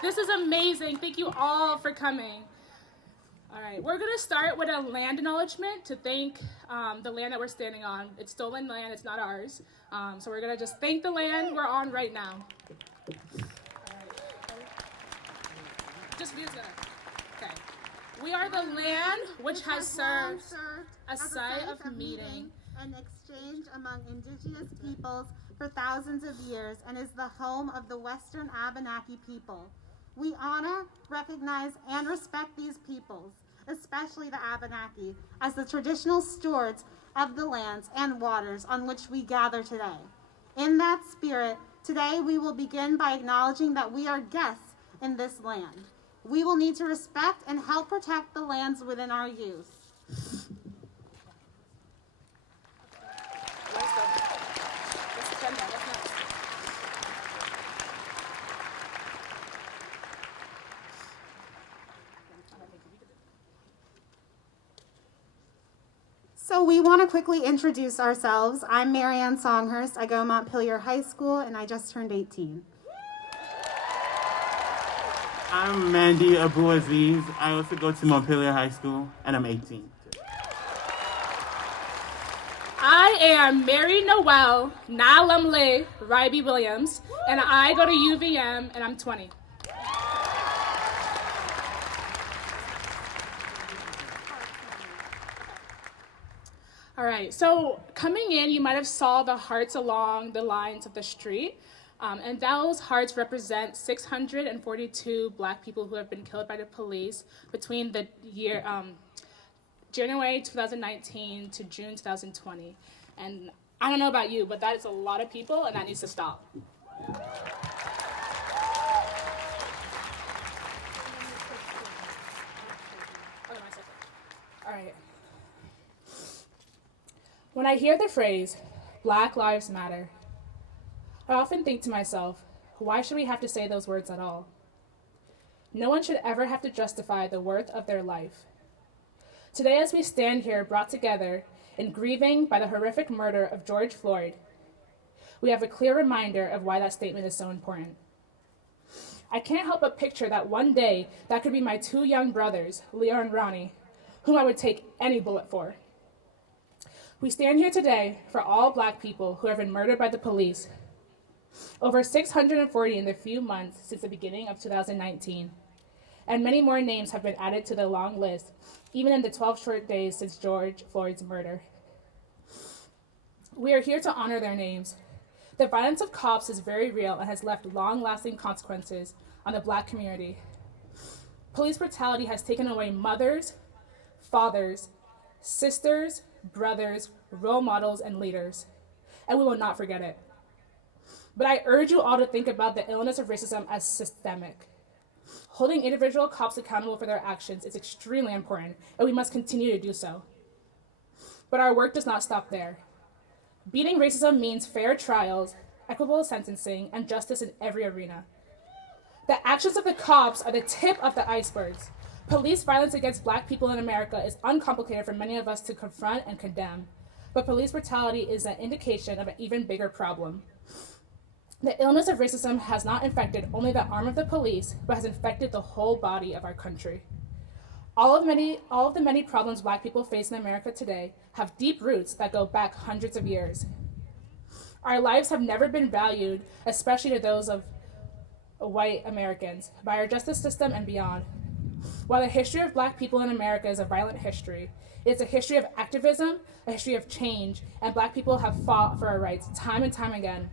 This is amazing. Thank you all for coming. All right, we're gonna start with a land acknowledgement to thank the land that we're standing on. It's stolen land, it's not ours. So we're gonna just thank the land we're on right now. Just be gonna. Okay. We are the land which has served a site of meeting and exchange among indigenous peoples for thousands of years and is the home of the Western Abenaki people. We honor, recognize, and respect these peoples, especially the Abenaki, as the traditional stewards of the lands and waters on which we gather today. In that spirit, today we will begin by acknowledging that we are guests in this land. We will need to respect and help protect the lands within our use. So we want to quickly introduce ourselves. I'm MaryAnn Songhurst. I go Montpelier High School, and I just turned 18. I'm Mandy Abu Aziz. I also go to Montpelier High School, and I'm 18. I am Noel Riby-Williams, and I go to UVM, and I'm 20. All right, so coming in, you might have saw the hearts along the lines of the street, and those hearts represent 642 Black people who have been killed by the police between the year January 2019 to June 2020. And I don't know about you, but that is a lot of people, and that needs to stop. All right. When I hear the phrase, Black Lives Matter, I often think to myself, why should we have to say those words at all? No one should ever have to justify the worth of their life. Today, as we stand here brought together in grieving by the horrific murder of George Floyd, we have a clear reminder of why that statement is so important. I can't help but picture that one day that could be my two young brothers, Leo and Ronnie, whom I would take any bullet for. We stand here today for all Black people who have been murdered by the police, over 640 in the few months since the beginning of 2019, and many more names have been added to the long list, even in the 12 short days since George Floyd's murder. We are here to honor their names. The violence of cops is very real and has left long-lasting consequences on the Black community. Police brutality has taken away mothers, fathers, sisters, brothers, role models, and leaders, and we will not forget it. But I urge you all to think about the illness of racism as systemic. Holding individual cops accountable for their actions is extremely important, and we must continue to do so. But our work does not stop there. Beating racism means fair trials, equitable sentencing, and justice in every arena. The actions of the cops are the tip of the icebergs. Police violence against Black people in America is uncomplicated for many of us to confront and condemn, but police brutality is an indication of an even bigger problem. The illness of racism has not infected only the arm of the police, but has infected the whole body of our country. All of the many problems Black people face in America today have deep roots that go back hundreds of years. Our lives have never been valued, especially to those of white Americans, by our justice system and beyond. While the history of Black people in America is a violent history, it's a history of activism, a history of change, and Black people have fought for our rights time and time again.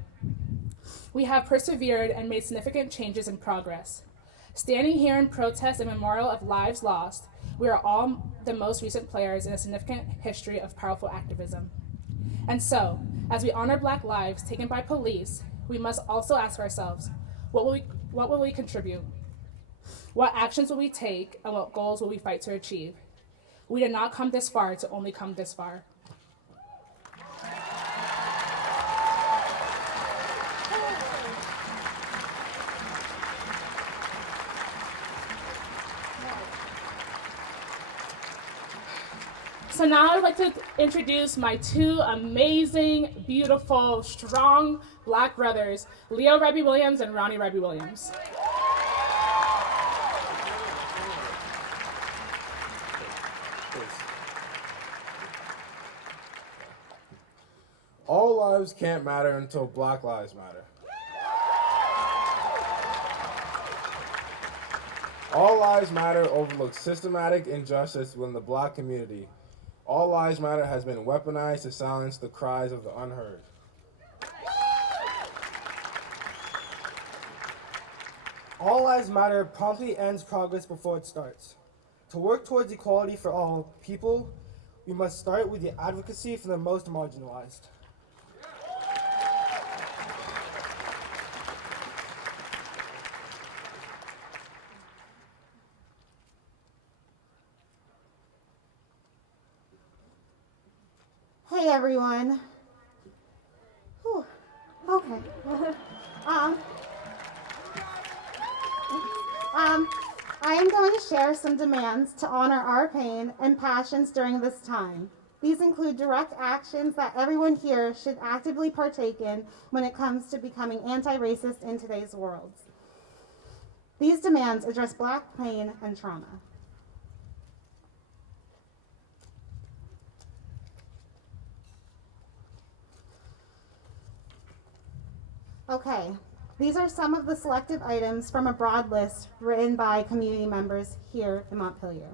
We have persevered and made significant changes and progress. Standing here in protest and memorial of lives lost, we are all the most recent players in a significant history of powerful activism. And so, as we honor Black lives taken by police, we must also ask ourselves, what will we contribute? What actions will we take, and what goals will we fight to achieve? We did not come this far to only come this far. So now I'd like to introduce my two amazing, beautiful, strong Black brothers, Noel Riby-Williams and Ronnie Riby-Williams. All lives can't matter until Black lives matter. All Lives Matter overlooks systematic injustice within the Black community. All Lives Matter has been weaponized to silence the cries of the unheard. All Lives Matter promptly ends progress before it starts. To work towards equality for all people, we must start with the advocacy for the most marginalized. Hey everyone. Whew. Okay. I am going to share some demands to honor our pain and passions during this time. These include direct actions that everyone here should actively partake in when it comes to becoming anti-racist in today's world. These demands address Black pain and trauma. Okay, these are some of the selective items from a broad list written by community members here in Montpelier.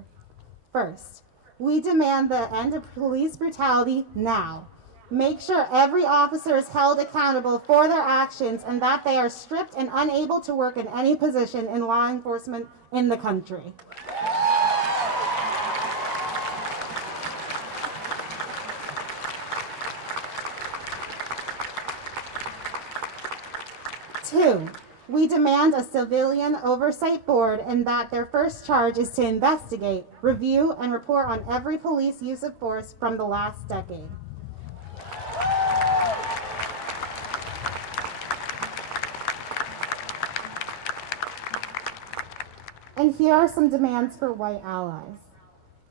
First, we demand the end of police brutality now. Make sure every officer is held accountable for their actions and that they are stripped and unable to work in any position in law enforcement in the country. Two, we demand a civilian oversight board and that their first charge is to investigate, review, and report on every police use of force from the last decade. And here are some demands for white allies.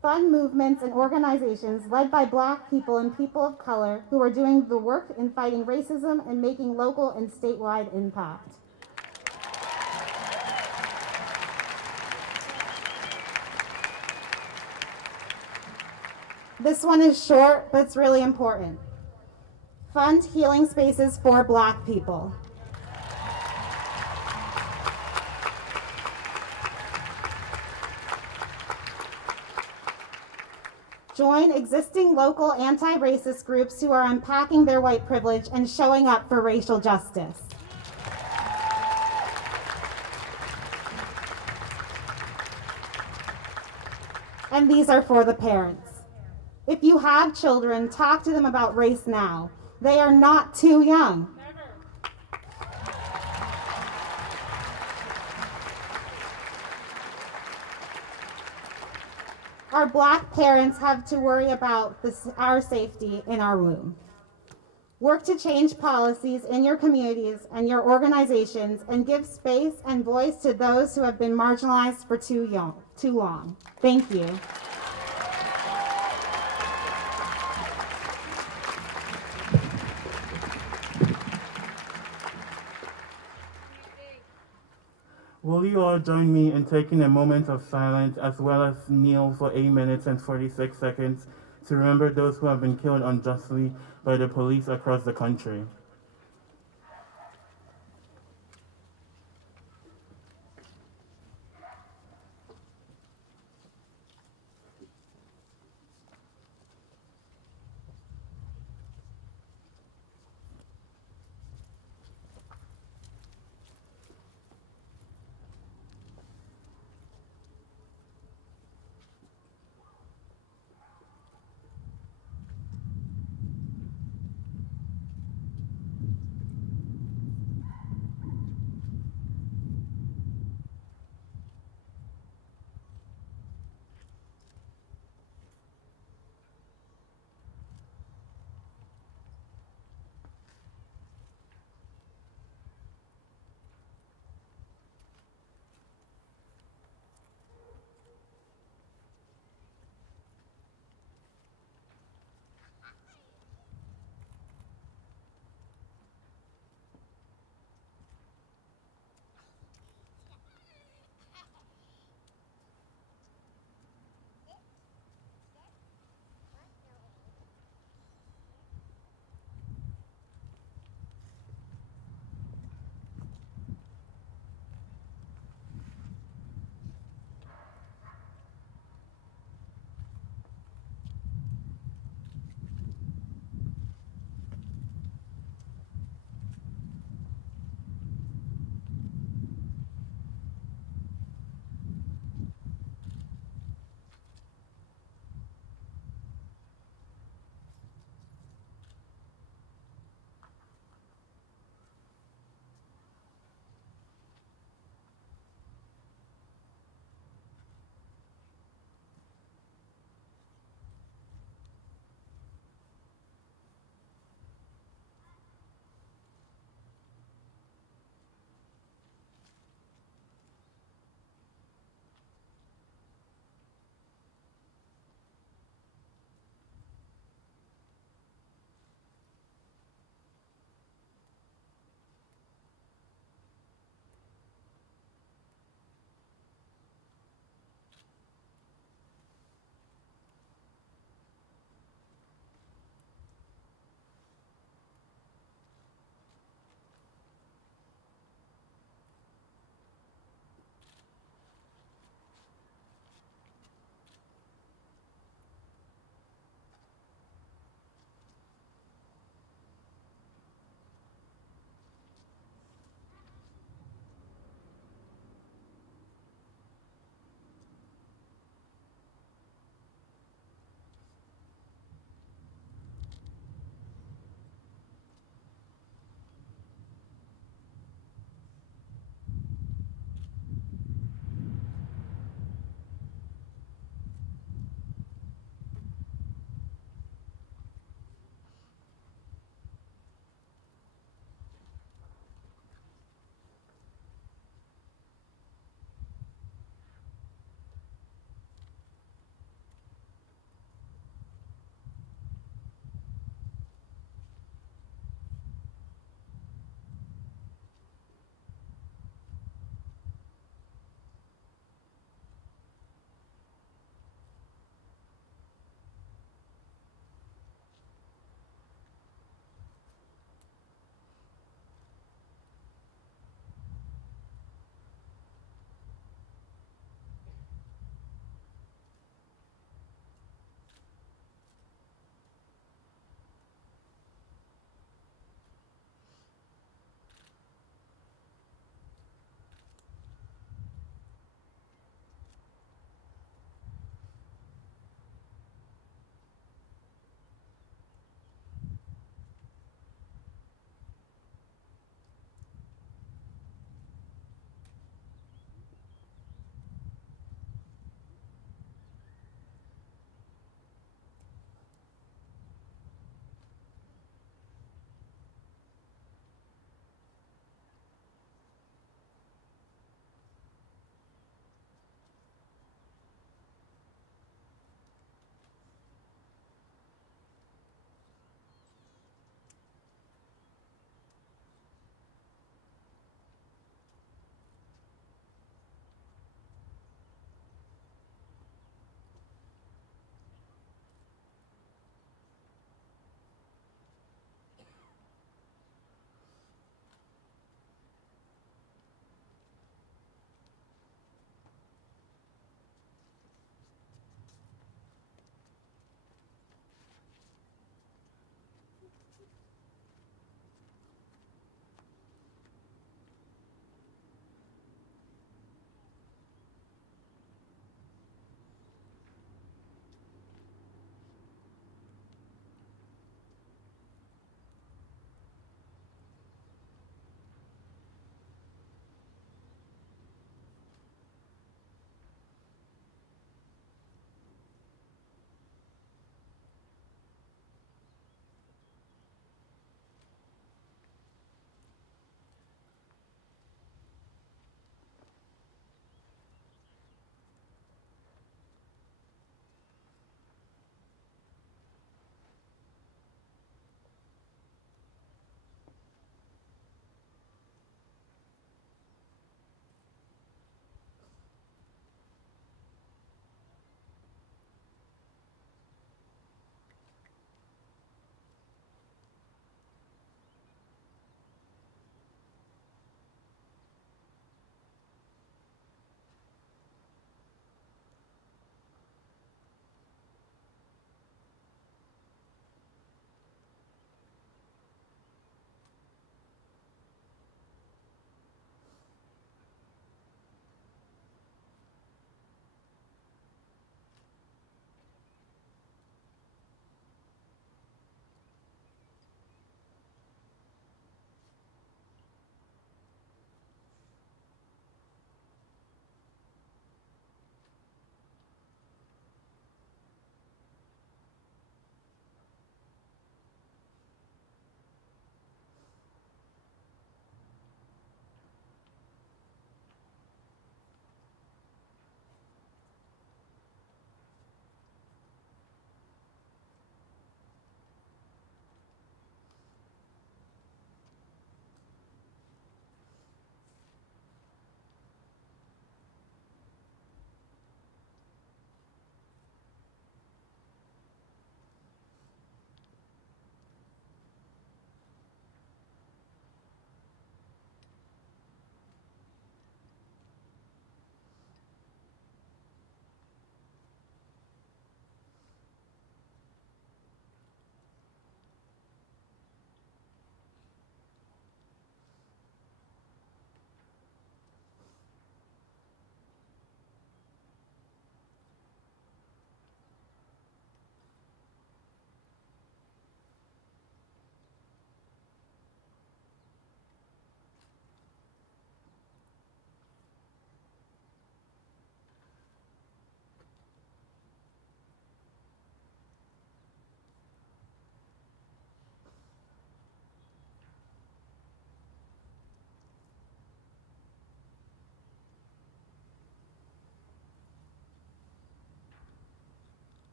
Fund movements and organizations led by Black people and people of color who are doing the work in fighting racism and making local and statewide impact. This one is short, but it's really important. Fund healing spaces for Black people. Join existing local anti-racist groups who are unpacking their white privilege and showing up for racial justice. And these are for the parents. If you have children, talk to them about race now. They are not too young. Our Black parents have to worry about our safety in our womb. Work to change policies in your communities and your organizations and give space and voice to those who have been marginalized for too long. Thank you. Will you all join me in taking a moment of silence as well as kneel for 8 minutes and 46 seconds to remember those who have been killed unjustly by the police across the country?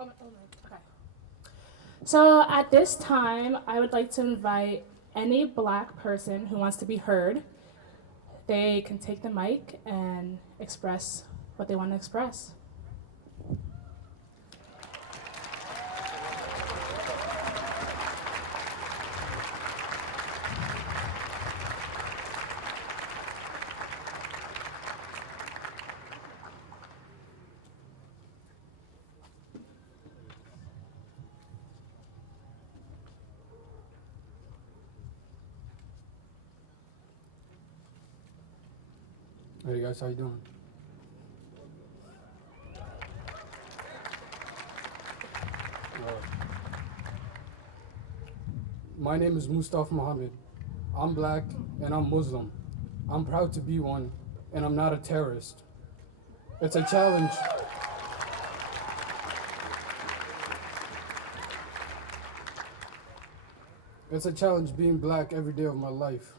Okay. So at this time, I would like to invite any Black person who wants to be heard. They can take the mic and express what they want to express. Hey guys, how you doing? My name is Mustafa Mohammad. I'm Black and I'm Muslim. I'm proud to be one, and I'm not a terrorist. It's a challenge. It's a challenge being Black every day of my life.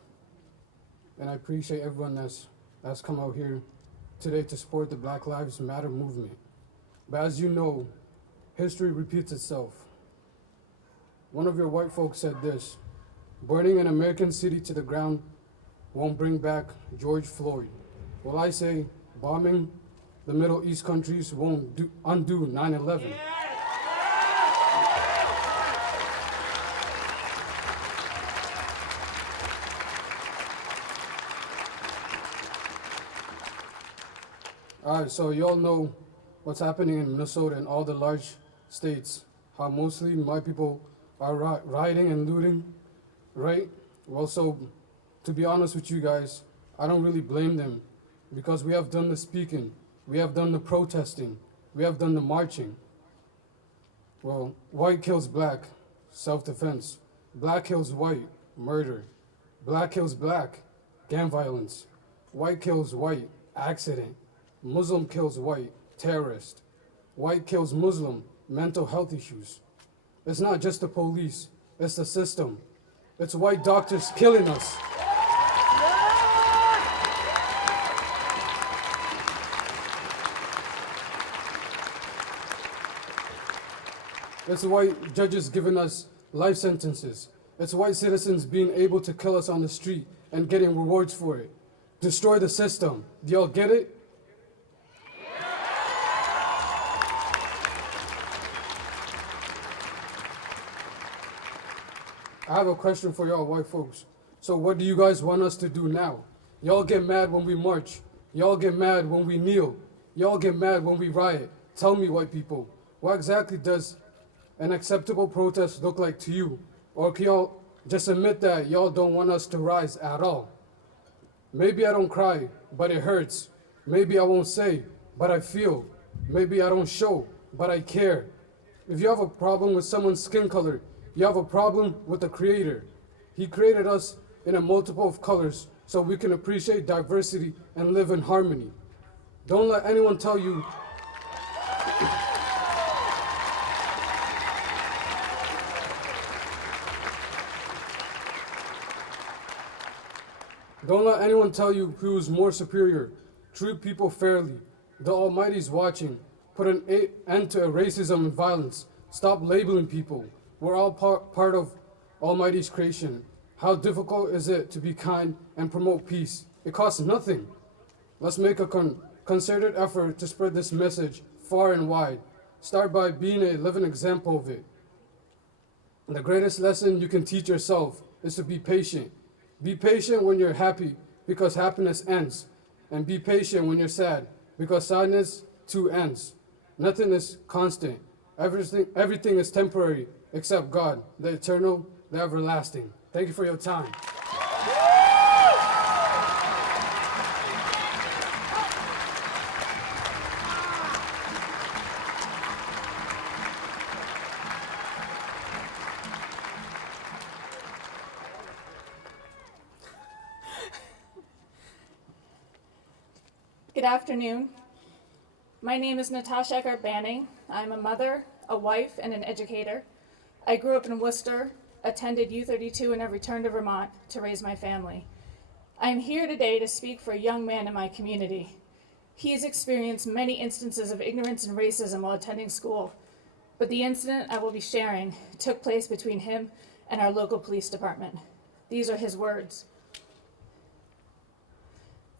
And I appreciate everyone that's come out here today to support the Black Lives Matter movement. But as you know, history repeats itself. One of your white folks said this: burning an American city to the ground won't bring back George Floyd. Well, I say bombing the Middle East countries won't undo 9/11. All right, so y'all know what's happening in Minnesota and all the large states, how mostly my people are rioting and looting, right? Well, so to be honest with you guys, I don't really blame them, because we have done the speaking, we have done the protesting, we have done the marching. Well, white kills Black, self-defense. Black kills white, murder. Black kills Black, gang violence. White kills white, accident. Muslim kills white, terrorist. White kills Muslim, mental health issues. It's not just the police, it's the system. It's white doctors killing us. It's white judges giving us life sentences. It's white citizens being able to kill us on the street and getting rewards for it. Destroy the system. Do y'all get it? I have a question for y'all white folks. So what do you guys want us to do now? Y'all get mad when we march. Y'all get mad when we kneel. Y'all get mad when we riot. Tell me, white people, what exactly does an acceptable protest look like to you? Or can y'all just admit that y'all don't want us to rise at all? Maybe I don't cry, but it hurts. Maybe I won't say, but I feel. Maybe I don't show, but I care. If you have a problem with someone's skin color, you have a problem with the Creator. He created us in a multiple of colors so we can appreciate diversity and live in harmony. Don't let anyone tell you Don't let anyone tell you who's more superior. Treat people fairly. The Almighty's watching. Put an end to racism and violence. Stop labeling people. We're all part of Almighty's creation. How difficult is it to be kind and promote peace? It costs nothing. Let's make a concerted effort to spread this message far and wide. Start by being a living example of it. The greatest lesson you can teach yourself is to be patient. Be patient when you're happy, because happiness ends. And be patient when you're sad, because sadness too ends. Nothing is constant. Everything is temporary, except God, the eternal, the everlasting. Thank you for your time. Good afternoon. My name is Natasha Eckart. I'm a mother, a wife, and an educator. I grew up in Worcester, attended U32, and have returned to Vermont to raise my family. I am here today to speak for a young man in my community. He has experienced many instances of ignorance and racism while attending school. but the incident I will be sharing took place between him and our local police department. These are his words.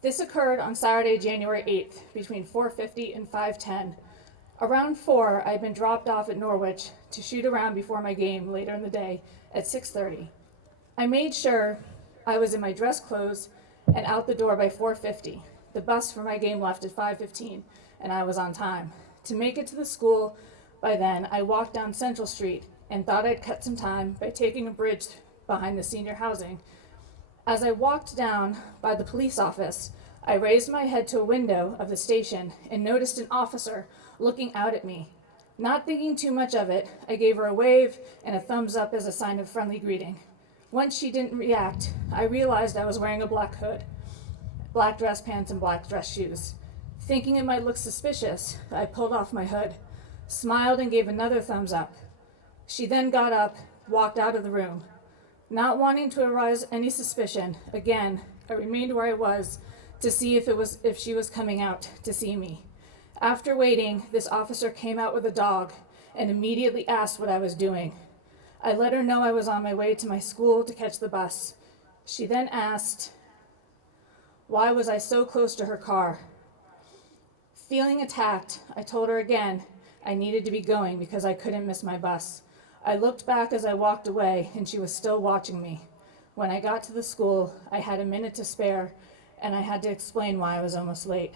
This occurred on Saturday, January 8th, between 4:50 and 5:10. Around 4, I had been dropped off at Norwich to shoot around before my game later in the day at 6:30. I made sure I was in my dress clothes and out the door by 4:50. The bus for my game left at 5:15, and I was on time. To make it to the school by then, I walked down Central Street and thought I'd cut some time by taking a bridge behind the senior housing. As I walked down by the police office, I raised my head to a window of the station and noticed an officer looking out at me. Not thinking too much of it, I gave her a wave and a thumbs up as a sign of friendly greeting. Once she didn't react, I realized I was wearing a black hood, black dress pants, and black dress shoes. Thinking it might look suspicious, I pulled off my hood, smiled, and gave another thumbs up. She then got up, walked out of the room. Not wanting to arouse any suspicion, again, I remained where I was to see if she was coming out to see me. After waiting, this officer came out with a dog and immediately asked what I was doing. I let her know I was on my way to my school to catch the bus. She then asked, why was I so close to her car? Feeling attacked, I told her again I needed to be going because I couldn't miss my bus. I looked back as I walked away, and she was still watching me. When I got to the school, I had a minute to spare, and I had to explain why I was almost late.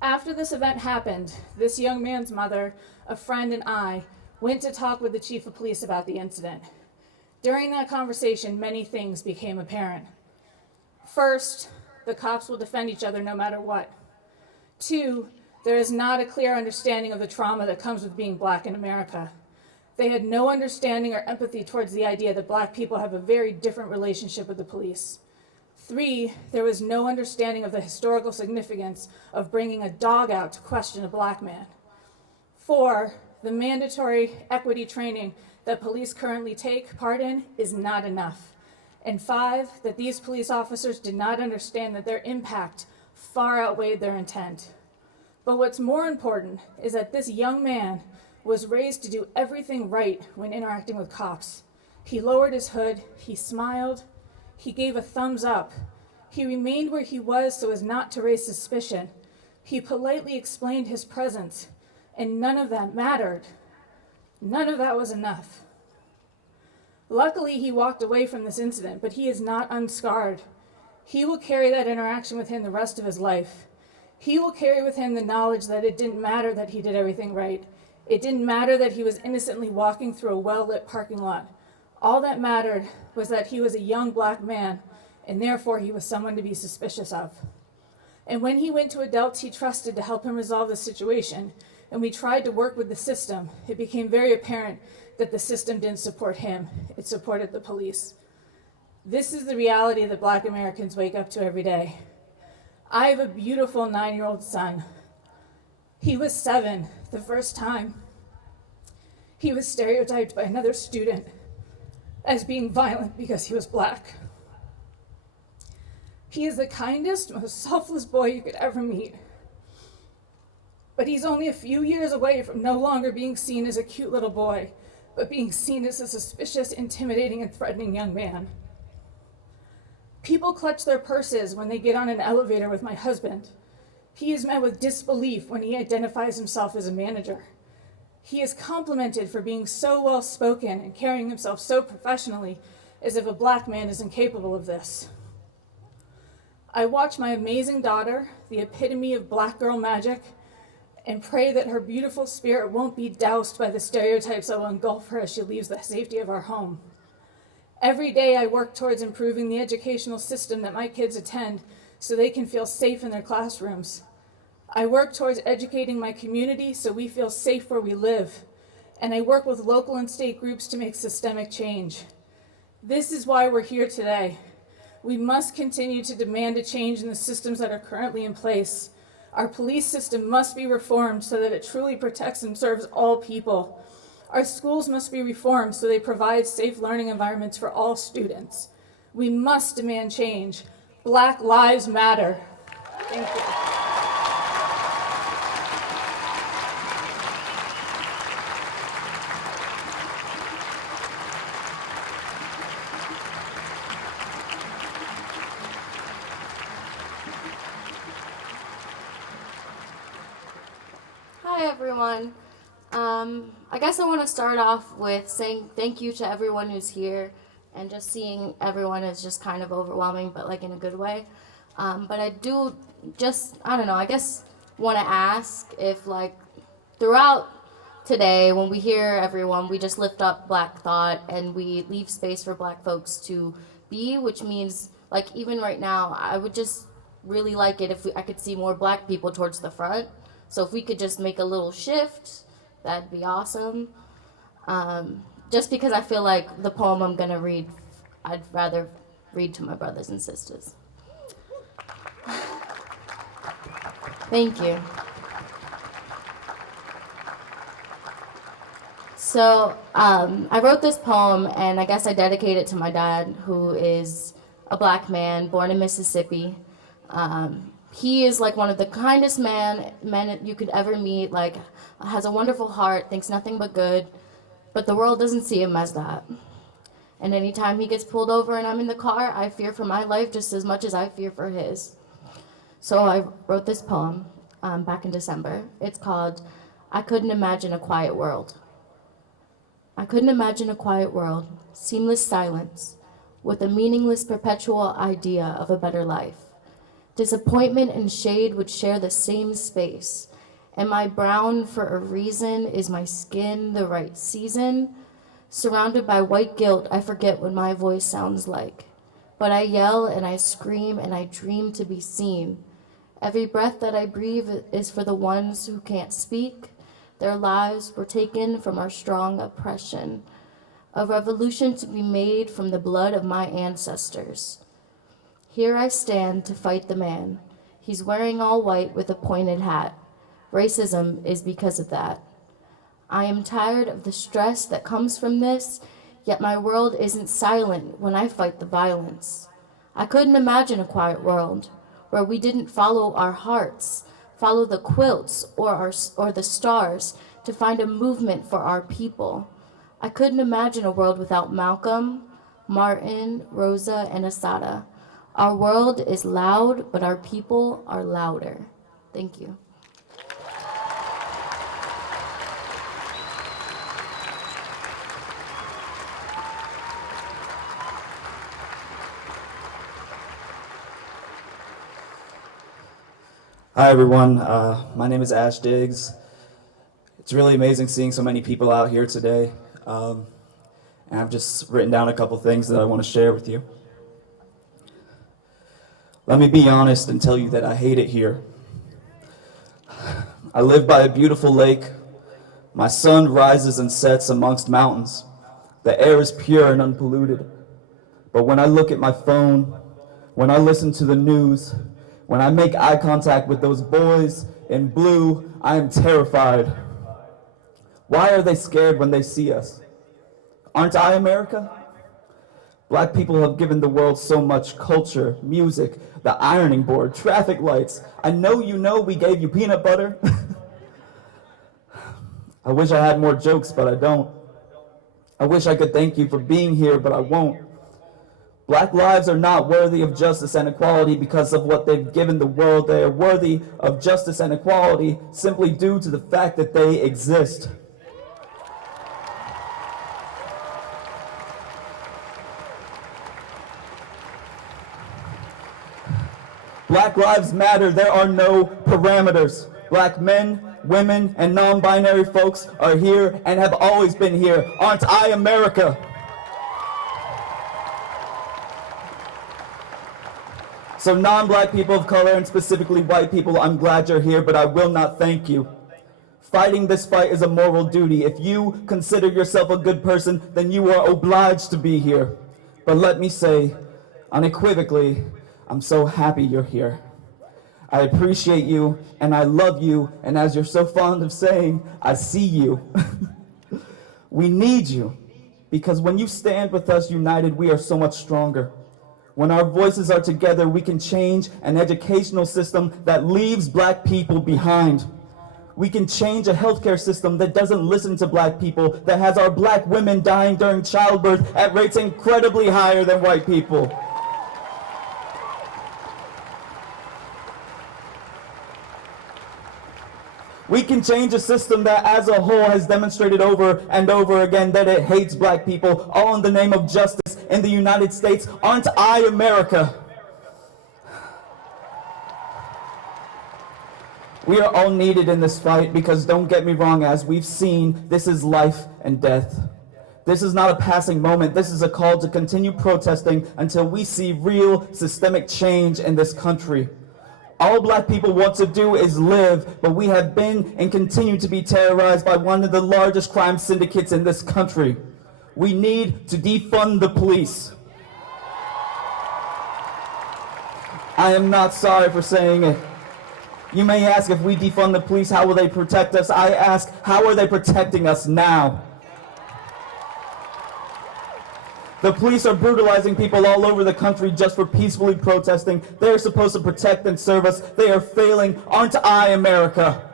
After this event happened, this young man's mother, a friend, and I went to talk with the chief of police about the incident. During that conversation, many things became apparent. First, the cops will defend each other no matter what. 2, there is not a clear understanding of the trauma that comes with being Black in America. They had no understanding or empathy towards the idea that Black people have a very different relationship with the police. 3, there was no understanding of the historical significance of bringing a dog out to question a Black man. 4, the mandatory equity training that police currently take part in is not enough. And 5, that these police officers did not understand that their impact far outweighed their intent. But what's more important is that this young man was raised to do everything right when interacting with cops. He lowered his hood, he smiled, he gave a thumbs up. He remained where he was so as not to raise suspicion. He politely explained his presence, and none of that mattered. None of that was enough. Luckily, he walked away from this incident, but he is not unscarred. He will carry that interaction with him the rest of his life. He will carry with him the knowledge that it didn't matter that he did everything right. It didn't matter that he was innocently walking through a well-lit parking lot. All that mattered was that he was a young Black man, and therefore he was someone to be suspicious of. And when he went to adults he trusted to help him resolve the situation, and we tried to work with the system, it became very apparent that the system didn't support him. It supported the police. This is the reality that Black Americans wake up to every day. I have a beautiful 9-year-old son. He was 7 the first time he was stereotyped by another student as being violent because he was Black. He is the kindest, most selfless boy you could ever meet. But he's only a few years away from no longer being seen as a cute little boy, but being seen as a suspicious, intimidating, and threatening young man. People clutch their purses when they get on an elevator with my husband. He is met with disbelief when he identifies himself as a manager. He is complimented for being so well-spoken and carrying himself so professionally, as if a Black man is incapable of this. I watch my amazing daughter, the epitome of Black girl magic, and pray that her beautiful spirit won't be doused by the stereotypes that will engulf her as she leaves the safety of our home. Every day I work towards improving the educational system that my kids attend so they can feel safe in their classrooms. I work towards educating my community so we feel safe where we live, and I work with local and state groups to make systemic change. This is why we're here today. We must continue to demand a change in the systems that are currently in place. Our police system must be reformed so that it truly protects and serves all people. Our schools must be reformed so they provide safe learning environments for all students. We must demand change. Black lives matter. Thank you. Hi, everyone. I guess I want to start off with saying thank you to everyone who's here, and just seeing everyone is just kind of overwhelming, but like in a good way. But I do just, I don't know, I guess want to ask if like throughout today when we hear everyone, we just lift up Black thought and we leave space for Black folks to be, which means like even right now, I would just really like it if I could see more Black people towards the front. So if we could just make a little shift, that'd be awesome. Just because I feel like the poem I'm gonna read, I'd rather read to my brothers and sisters. Thank you. So I wrote this poem, and I guess I dedicate it to my dad, who is a Black man born in Mississippi. He is like one of the kindest men you could ever meet, like has a wonderful heart, thinks nothing but good, but the world doesn't see him as that. And anytime he gets pulled over and I'm in the car, I fear for my life just as much as I fear for his. So I wrote this poem back in December. It's called, I Couldn't Imagine a Quiet World. I couldn't imagine a quiet world, seamless silence, with a meaningless perpetual idea of a better life. Disappointment and shade would share the same space. Am I brown for a reason? Is my skin the right season? Surrounded by white guilt, I forget what my voice sounds like. But I yell and I scream and I dream to be seen. Every breath that I breathe is for the ones who can't speak. Their lives were taken from our strong oppression. A revolution to be made from the blood of my ancestors. Here I stand to fight the man. He's wearing all white with a pointed hat. Racism is because of that. I am tired of the stress that comes from this, yet my world isn't silent when I fight the violence. I couldn't imagine a quiet world where we didn't follow our hearts, follow the quilts or the stars to find a movement for our people. I couldn't imagine a world without Malcolm, Martin, Rosa, and Assata. Our world is loud, but our people are louder. Thank you. Hi everyone, my name is Ash Diggs. It's really amazing seeing so many people out here today. And I've just written down a couple things that I want to share with you. Let me be honest and tell you that I hate it here. I live by a beautiful lake. My sun rises and sets amongst mountains. The air is pure and unpolluted. But when I look at my phone, when I listen to the news, when I make eye contact with those boys in blue, I am terrified. Why are they scared when they see us? Aren't I America? Black people have given the world so much culture, music, the ironing board, traffic lights. I know you know we gave you peanut butter. I wish I had more jokes, but I don't. I wish I could thank you for being here, but I won't. Black lives are not worthy of justice and equality because of what they've given the world. They are worthy of justice and equality simply due to the fact that they exist. Black lives matter. There are no parameters. Black men, women, and non-binary folks are here and have always been here. Aren't I America? So non-black people of color, and specifically white people, I'm glad you're here, but I will not thank you. Fighting this fight is a moral duty. If you consider yourself a good person, then you are obliged to be here. But let me say, unequivocally, I'm so happy you're here. I appreciate you, and I love you, and as you're so fond of saying, I see you. We need you, because when you stand with us united, we are so much stronger. When our voices are together, we can change an educational system that leaves black people behind. We can change a healthcare system that doesn't listen to black people, that has our black women dying during childbirth at rates incredibly higher than white people. We can change a system that as a whole has demonstrated over and over again that it hates black people, all in the name of justice in the United States. Aren't I America? We are all needed in this fight because, don't get me wrong, as we've seen, this is life and death. This is not a passing moment. This is a call to continue protesting until we see real systemic change in this country. All black people want to do is live, but we have been and continue to be terrorized by one of the largest crime syndicates in this country. We need to defund the police. I am not sorry for saying it. You may ask, if we defund the police, how will they protect us? I ask, how are they protecting us now? The police are brutalizing people all over the country just for peacefully protesting. They are supposed to protect and serve us. They are failing. Aren't I America?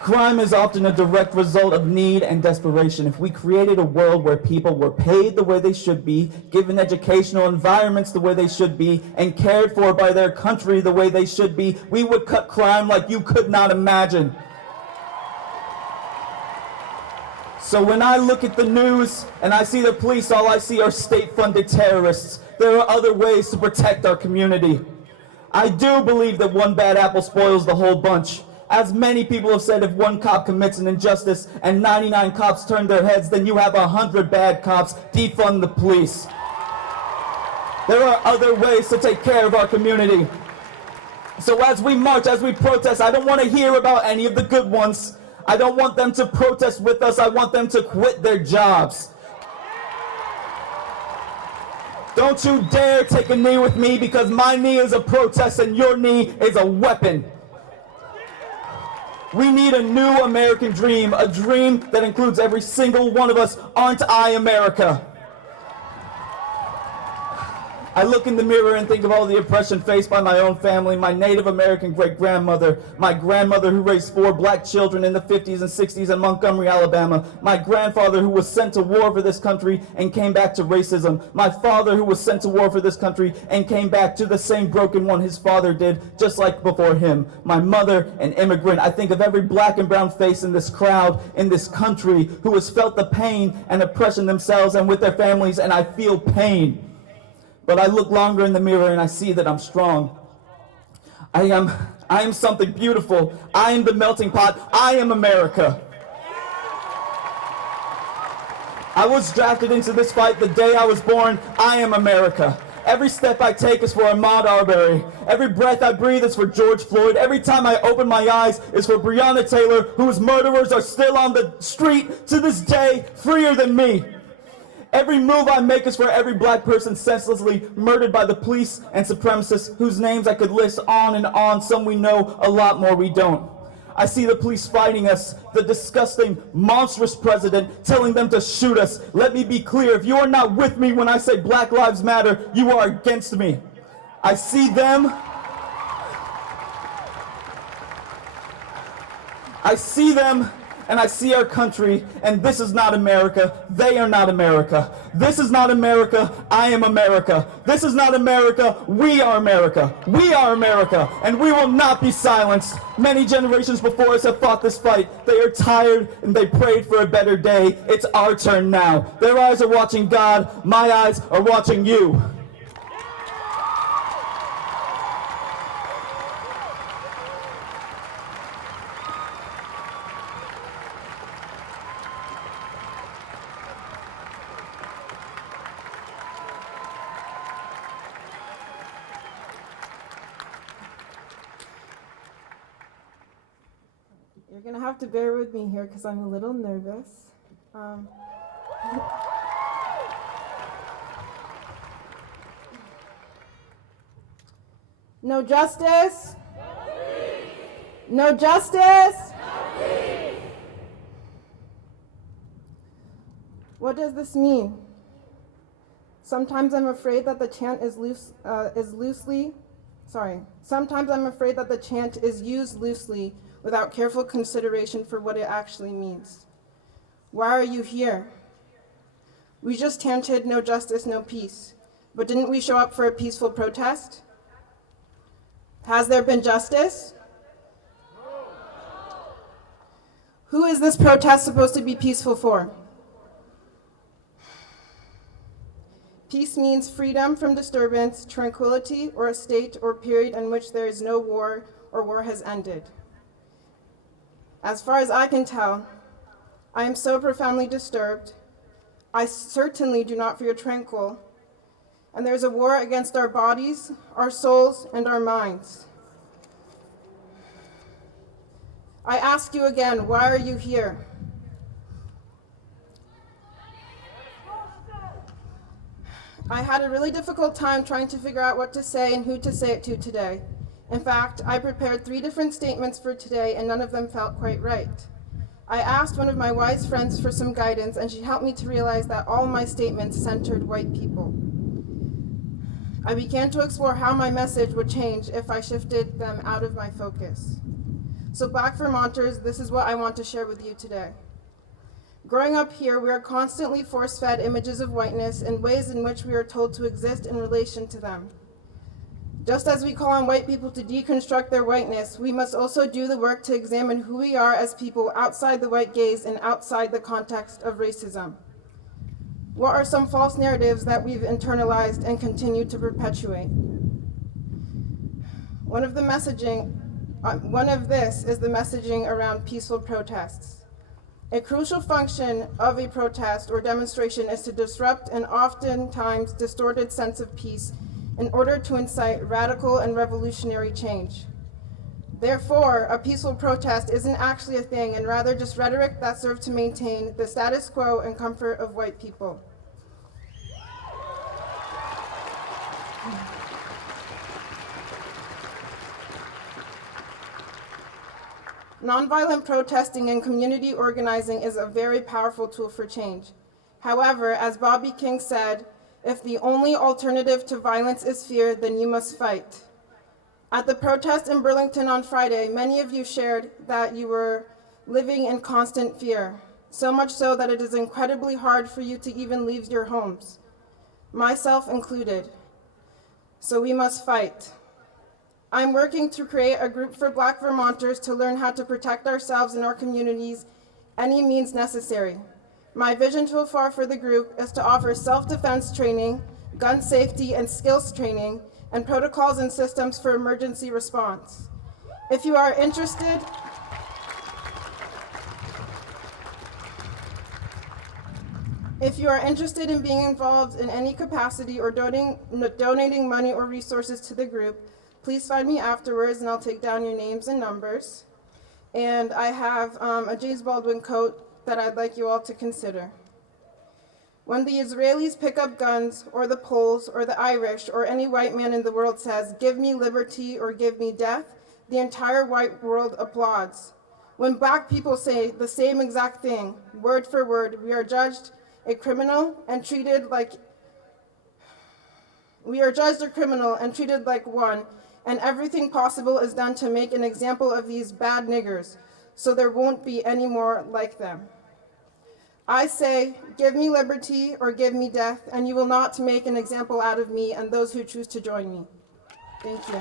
Crime is often a direct result of need and desperation. If we created a world where people were paid the way they should be, given educational environments the way they should be, and cared for by their country the way they should be, we would cut crime like you could not imagine. So when I look at the news and I see the police, all I see are state-funded terrorists. There are other ways to protect our community. I do believe that one bad apple spoils the whole bunch. As many people have said, if one cop commits an injustice and 99 cops turn their heads, then you have 100 bad cops. Defund the police. There are other ways to take care of our community. So as we march, as we protest, I don't want to hear about any of the good ones. I don't want them to protest with us. I want them to quit their jobs. Don't you dare take a knee with me, because my knee is a protest and your knee is a weapon. We need a new American dream, a dream that includes every single one of us. Aren't I America? I look in the mirror and think of all the oppression faced by my own family, my Native American great-grandmother, my grandmother who raised 4 black children in the 50s and 60s in Montgomery, Alabama, my grandfather who was sent to war for this country and came back to racism, my father who was sent to war for this country and came back to the same broken one his father did, just like before him, my mother, an immigrant. I think of every black and brown face in this crowd, in this country, who has felt the pain and oppression themselves and with their families, and I feel pain. But I look longer in the mirror and I see that I'm strong. I am something beautiful. I am the melting pot. I am America. I was drafted into this fight the day I was born. I am America. Every step I take is for Ahmaud Arbery. Every breath I breathe is for George Floyd. Every time I open my eyes is for Breonna Taylor, whose murderers are still on the street to this day, freer than me. Every move I make is for every black person senselessly murdered by the police and supremacists, whose names I could list on and on. Some we know, a lot more we don't. I see the police fighting us, the disgusting, monstrous president telling them to shoot us. Let me be clear, if you are not with me when I say Black Lives Matter, you are against me. I see them. And I see our country, and this is not America. They are not America. This is not America. I am America. This is not America. We are America. We are America, and we will not be silenced. Many generations before us have fought this fight. They are tired, and they prayed for a better day. It's our turn now. Their eyes are watching God. My eyes are watching you. You're gonna have to bear with me here because I'm a little nervous. No justice? No justice? What does this mean? Sometimes I'm afraid that the chant Sometimes I'm afraid that the chant is used loosely without careful consideration for what it actually means. Why are you here? We just chanted no justice, no peace, but didn't we show up for a peaceful protest? Has there been justice? Who is this protest supposed to be peaceful for? Peace means freedom from disturbance, tranquility, or a state or period in which there is no war or war has ended. As far as I can tell, I am so profoundly disturbed. I certainly do not feel tranquil, and there is a war against our bodies, our souls, and our minds. I ask you again, why are you here? I had a really difficult time trying to figure out what to say and who to say it to today. In fact, I prepared 3 different statements for today, and none of them felt quite right. I asked one of my wise friends for some guidance, and she helped me to realize that all my statements centered white people. I began to explore how my message would change if I shifted them out of my focus. So Black Vermonters, this is what I want to share with you today. Growing up here, we are constantly force-fed images of whiteness and ways in which we are told to exist in relation to them. Just as we call on white people to deconstruct their whiteness, we must also do the work to examine who we are as people outside the white gaze and outside the context of racism. What are some false narratives that we've internalized and continue to perpetuate? One of this is the messaging around peaceful protests. A crucial function of a protest or demonstration is to disrupt an oftentimes distorted sense of peace in order to incite radical and revolutionary change. Therefore, a peaceful protest isn't actually a thing, and rather just rhetoric that serves to maintain the status quo and comfort of white people. Nonviolent protesting and community organizing is a very powerful tool for change. However, as Bobby King said, if the only alternative to violence is fear, then you must fight. At the protest in Burlington on Friday, many of you shared that you were living in constant fear, so much so that it is incredibly hard for you to even leave your homes, myself included. So we must fight. I'm working to create a group for Black Vermonters to learn how to protect ourselves and our communities any means necessary. My vision so far for the group is to offer self-defense training, gun safety and skills training, and protocols and systems for emergency response. If you are interested, in being involved in any capacity or donating money or resources to the group, please find me afterwards and I'll take down your names and numbers. And I have a James Baldwin quote that I'd like you all to consider. When the Israelis pick up guns, or the Poles, or the Irish, or any white man in the world says, "Give me liberty or give me death," the entire white world applauds. When Black people say the same exact thing, word for word, we are judged a criminal and treated like one, and everything possible is done to make an example of these bad niggers, so there won't be any more like them. I say, give me liberty or give me death, and you will not make an example out of me and those who choose to join me. Thank you.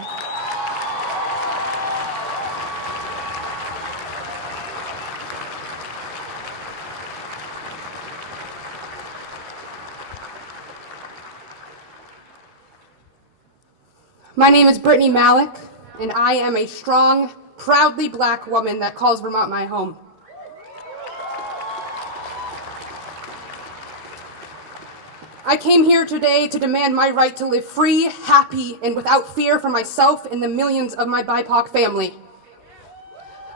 My name is Brittney Malik, and I am a strong, proudly Black woman that calls Vermont my home. I came here today to demand my right to live free, happy, and without fear for myself and the millions of my BIPOC family.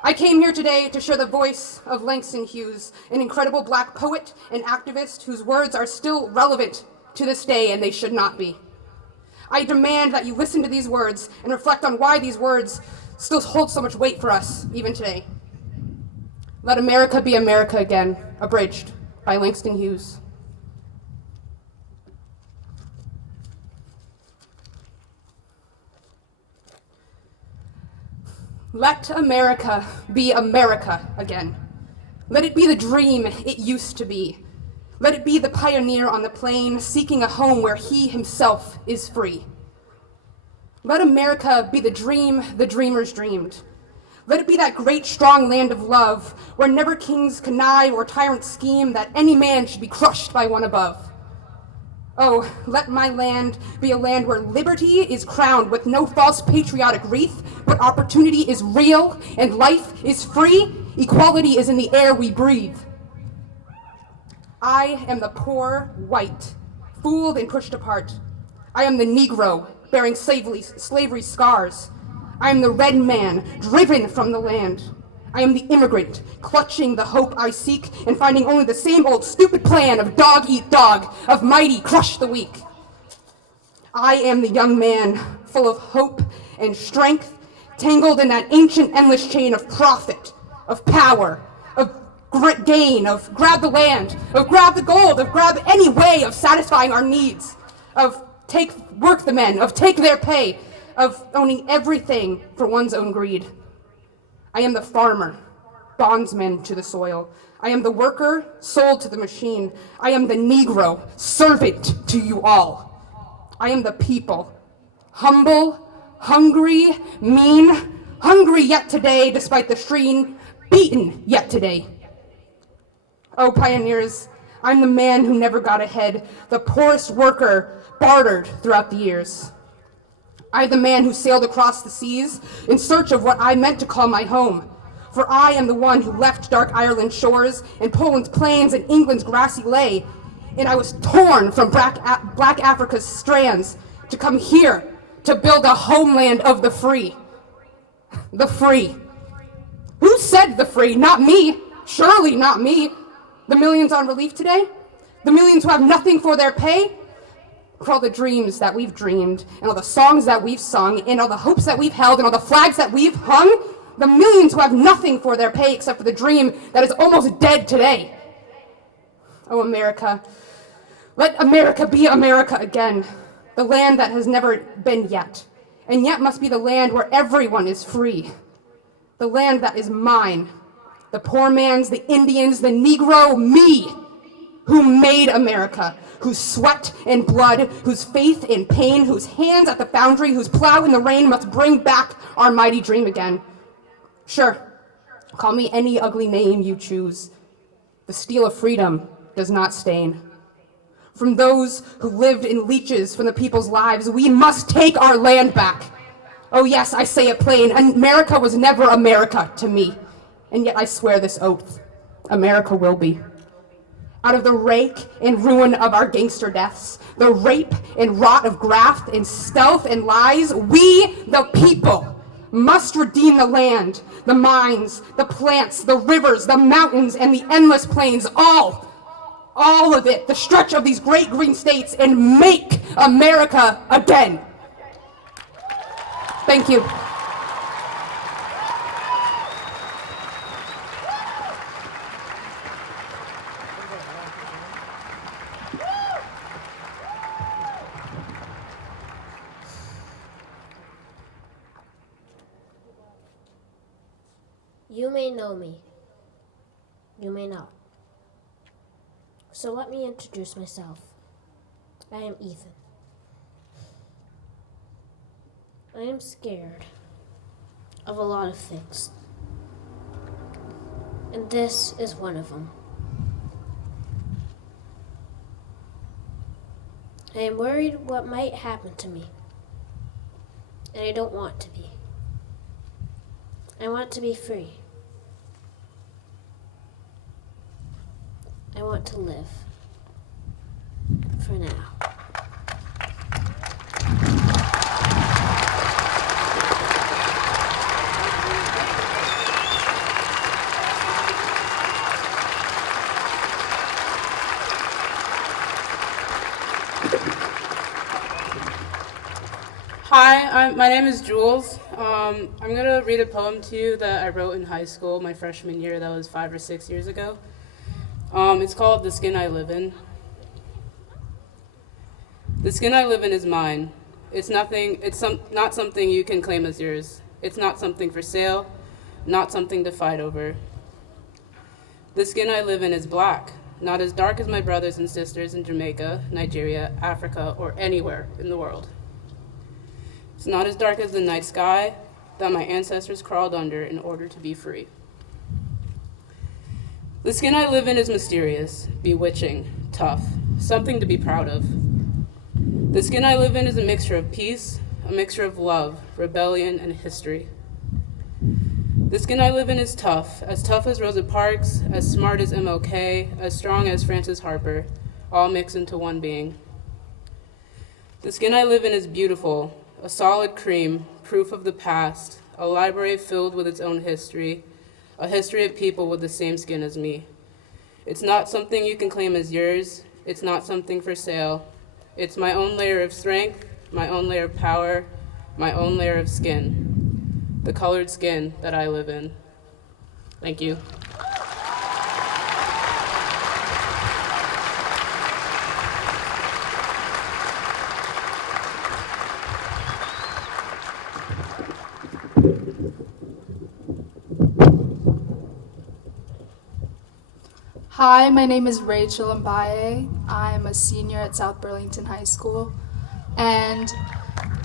I came here today to share the voice of Langston Hughes, an incredible Black poet and activist whose words are still relevant to this day, and they should not be. I demand that you listen to these words and reflect on why these words still hold so much weight for us, even today. Let America be America again, abridged by Langston Hughes. Let America be America again. Let it be the dream it used to be. Let it be the pioneer on the plain seeking a home where he himself is free. Let America be the dream the dreamers dreamed. Let it be that great strong land of love, where never kings connive or tyrants scheme that any man should be crushed by one above. Oh, let my land be a land where liberty is crowned with no false patriotic wreath, but opportunity is real and life is free. Equality is in the air we breathe. I am the poor white, fooled and pushed apart. I am the Negro, bearing slavery scars. I am the red man, driven from the land. I am the immigrant, clutching the hope I seek and finding only the same old stupid plan of dog eat dog, of mighty crush the weak. I am the young man, full of hope and strength, tangled in that ancient endless chain of profit, of power, of gain, of grab the land, of grab the gold, of grab any way of satisfying our needs, of take work the men, of take their pay, of owning everything for one's own greed. I am the farmer, bondsman to the soil. I am the worker, sold to the machine. I am the Negro, servant to you all. I am the people, humble, hungry, mean, hungry yet today despite the strain, beaten yet today. Oh, pioneers, I'm the man who never got ahead, the poorest worker bartered throughout the years. I'm the man who sailed across the seas in search of what I meant to call my home. For I am the one who left dark Ireland's shores and Poland's plains and England's grassy lay, and I was torn from black Africa's strands to come here to build a homeland of the free. The free. Who said the free? Not me. Surely not me. The millions on relief today? The millions who have nothing for their pay? For all the dreams that we've dreamed, and all the songs that we've sung, and all the hopes that we've held, and all the flags that we've hung, the millions who have nothing for their pay except for the dream that is almost dead today. Oh, America, let America be America again, the land that has never been yet, and yet must be the land where everyone is free, the land that is mine, the poor man's, the Indian's, the Negro, me, who made America, whose sweat and blood, whose faith and pain, whose hands at the foundry, whose plow in the rain must bring back our mighty dream again. Sure, call me any ugly name you choose. The steel of freedom does not stain. From those who lived in leeches from the people's lives, we must take our land back. Oh yes, I say it plain, America was never America to me, and yet I swear this oath, America will be. Out of the rake and ruin of our gangster deaths, the rape and rot of graft and stealth and lies, we, the people, must redeem the land, the mines, the plants, the rivers, the mountains, and the endless plains, all of it, the stretch of these great green states, and make America again. Thank you. You may know me, you may not. So let me introduce myself. I am Ethan. I am scared of a lot of things, and this is one of them. I am worried what might happen to me, and I don't want to be. I want to be free. I want to live. For now. Hi, my name is Jules. I'm going to read a poem to you that I wrote in high school, my freshman year, that was 5 or 6 years ago. It's called The Skin I Live In. The skin I live in is mine. It's not something you can claim as yours. It's not something for sale, not something to fight over. The skin I live in is black, not as dark as my brothers and sisters in Jamaica, Nigeria, Africa, or anywhere in the world. It's not as dark as the night sky, that my ancestors crawled under in order to be free. The skin I live in is mysterious, bewitching, tough, something to be proud of. The skin I live in is a mixture of peace, a mixture of love, rebellion, and history. The skin I live in is tough as Rosa Parks, as smart as MLK, as strong as Frances Harper, all mixed into one being. The skin I live in is beautiful, a solid cream, proof of the past, a library filled with its own history, a history of people with the same skin as me. It's not something you can claim as yours, it's not something for sale. It's my own layer of strength, my own layer of power, my own layer of skin. The colored skin that I live in. Thank you. Hi, my name is Rachel Mbaye. I'm a senior at South Burlington High School, and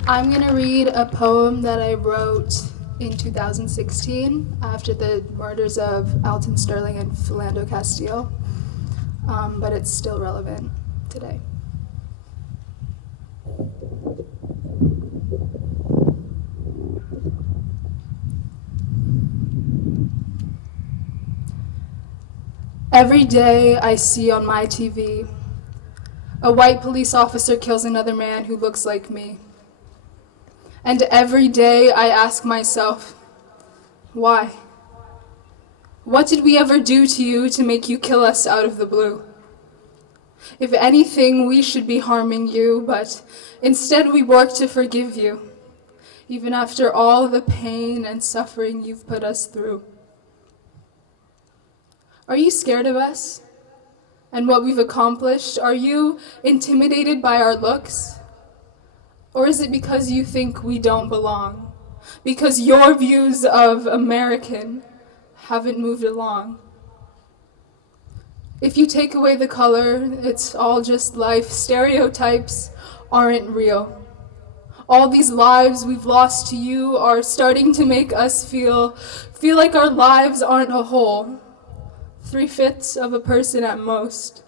I'm going to read a poem that I wrote in 2016 after the murders of Alton Sterling and Philando Castile, but it's still relevant today. Every day I see on my TV, a white police officer kills another man who looks like me. And every day I ask myself, why? What did we ever do to you to make you kill us out of the blue? If anything, we should be harming you, but instead we work to forgive you, even after all the pain and suffering you've put us through. Are you scared of us and what we've accomplished? Are you intimidated by our looks? Or is it because you think we don't belong? Because your views of American haven't moved along? If you take away the color, it's all just life. Stereotypes aren't real. All these lives we've lost to you are starting to make us feel like our lives aren't a whole. 3/5 of a person at most.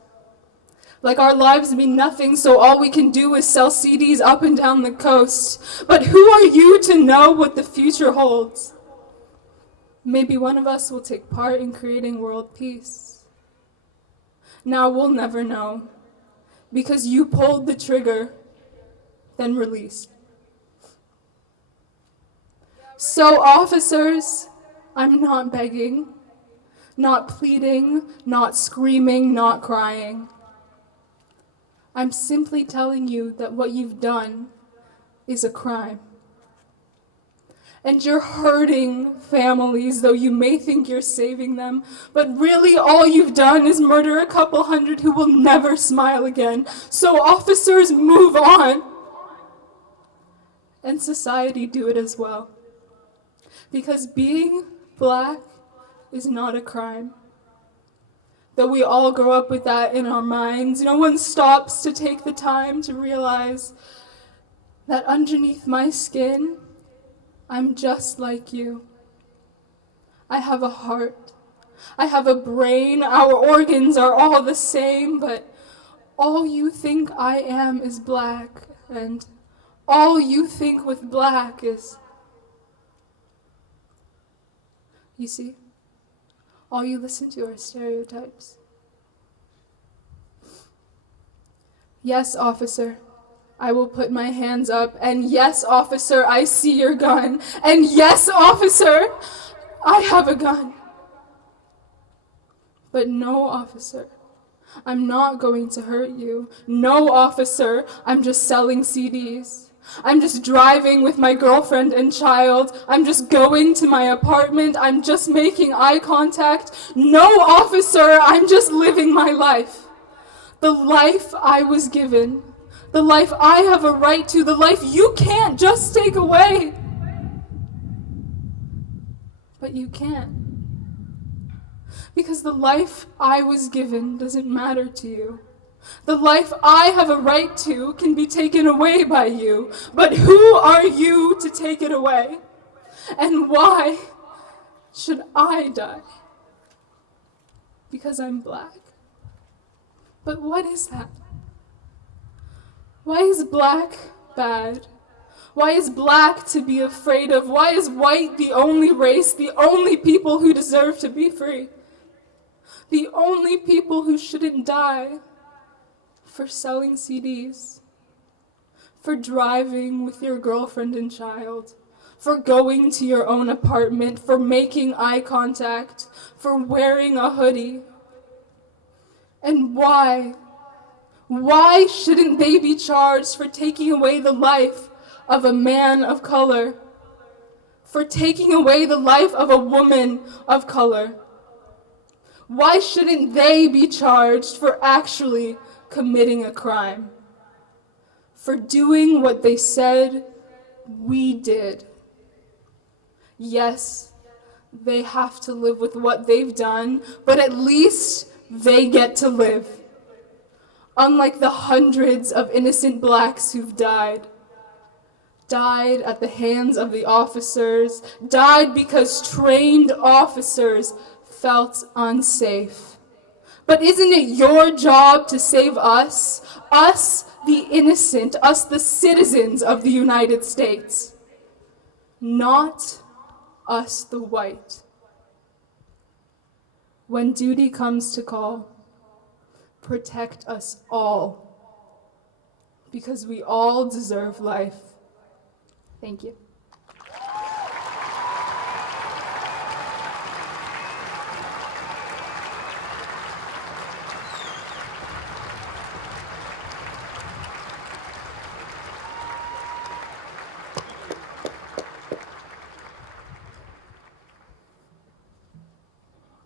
Like our lives mean nothing, so all we can do is sell CDs up and down the coast. But who are you to know what the future holds? Maybe one of us will take part in creating world peace. Now we'll never know, because you pulled the trigger, then released. So officers, I'm not begging, not pleading, not screaming, not crying. I'm simply telling you that what you've done is a crime. And you're hurting families, though you may think you're saving them, but really all you've done is murder a couple hundred who will never smile again. So officers, move on. And society, do it as well. Because being Black is not a crime. Though we all grow up with that in our minds, no one stops to take the time to realize that underneath my skin, I'm just like you. I have a heart. I have a brain. Our organs are all the same, but all you think I am is Black, and all you think with Black is... You see? All you listen to are stereotypes. Yes, officer, I will put my hands up, and yes, officer, I see your gun, and yes, officer, I have a gun. But no, officer, I'm not going to hurt you. No, officer, I'm just selling CDs. I'm just driving with my girlfriend and child. I'm just going to my apartment. I'm just making eye contact. No, officer, I'm just living my life. The life I was given. The life I have a right to. The life you can't just take away. But you can. Because the life I was given doesn't matter to you. The life I have a right to can be taken away by you, but who are you to take it away? And why should I die? Because I'm black. But what is that? Why is black bad? Why is black to be afraid of? Why is white the only race, the only people who deserve to be free? The only people who shouldn't die for selling CDs, for driving with your girlfriend and child, for going to your own apartment, for making eye contact, for wearing a hoodie. And why? Why shouldn't they be charged for taking away the life of a man of color, for taking away the life of a woman of color? Why shouldn't they be charged for actually committing a crime, for doing what they said we did? Yes, they have to live with what they've done, but at least they get to live. Unlike the hundreds of innocent blacks who've died at the hands of the officers, died because trained officers felt unsafe. But isn't it your job to save us the innocent, us the citizens of the United States, not us the white? When duty comes to call, protect us all, because we all deserve life. Thank you.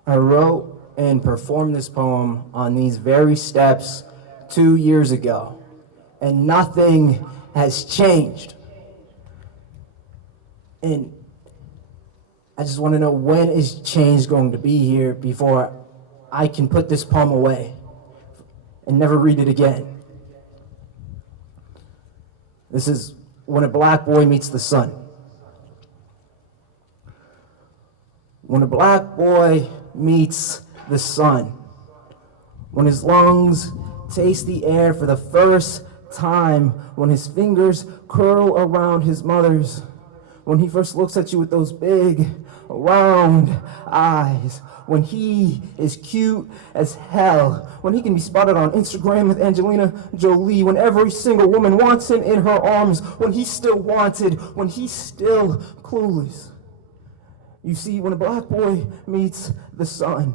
I wrote and performed this poem on these very steps 2 years ago, and nothing has changed. And I just want to know, when is change going to be here before I can put this poem away and never read it again? This is when a black boy meets the sun. When a black boy meets the sun, when his lungs taste the air for the first time, when his fingers curl around his mother's, when he first looks at you with those big, round eyes, when he is cute as hell, when he can be spotted on Instagram with Angelina Jolie, when every single woman wants him in her arms, when he's still wanted, when he's still clueless. You see, when a black boy meets the sun,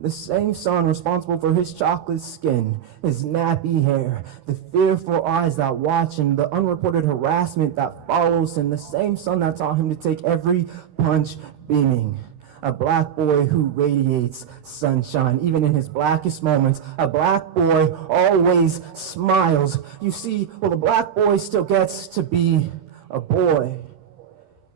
the same sun responsible for his chocolate skin, his nappy hair, the fearful eyes that watch him, the unreported harassment that follows him, the same sun that taught him to take every punch beaming. A black boy who radiates sunshine, even in his blackest moments. A black boy always smiles. You see, well, the black boy still gets to be a boy.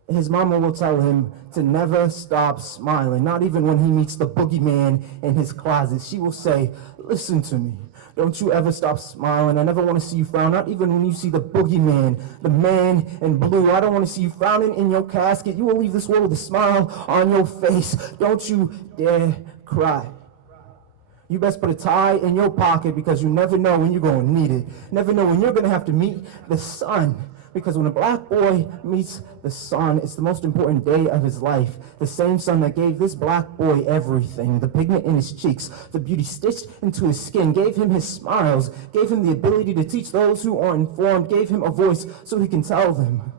His mama will tell him to never stop smiling, not even when he meets the boogeyman in his closet. She will say, listen to me, don't you ever stop smiling. I never want to see you frown, not even when you see the boogeyman, the man in blue. I don't want to see you frowning in your casket. You will leave this world with a smile on your face. Don't you dare cry. You best put a tie in your pocket, because you never know when you're going to need it. Never know when you're going to have to meet the sun. Because when a black boy meets the sun, it's the most important day of his life. The same sun that gave this black boy everything, the pigment in his cheeks, the beauty stitched into his skin, gave him his smiles, gave him the ability to teach those who are informed, gave him a voice so he can tell them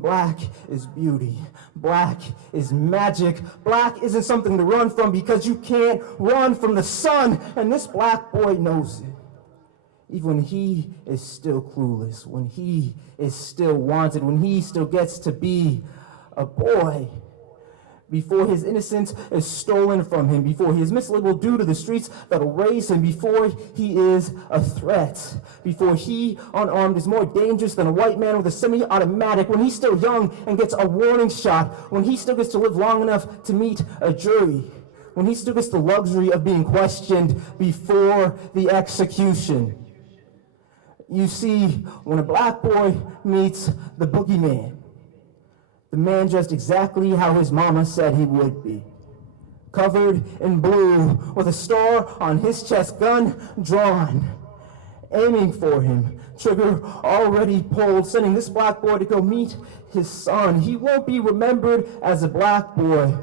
black is beauty, black is magic, black isn't something to run from, because you can't run from the sun, and this black boy knows it. Even when he is still clueless, when he is still wanted, when he still gets to be a boy, before his innocence is stolen from him, before he is mislabeled due to the streets that'll raise him, before he is a threat, before he, unarmed, is more dangerous than a white man with a semi-automatic, when he's still young and gets a warning shot, when he still gets to live long enough to meet a jury, when he still gets the luxury of being questioned before the execution. You see, when a black boy meets the boogeyman, The man dressed exactly how his mama said he would be. Covered in blue, with a star on his chest, gun drawn, aiming for him, trigger already pulled, sending this black boy to go meet his son. He won't be remembered as a black boy,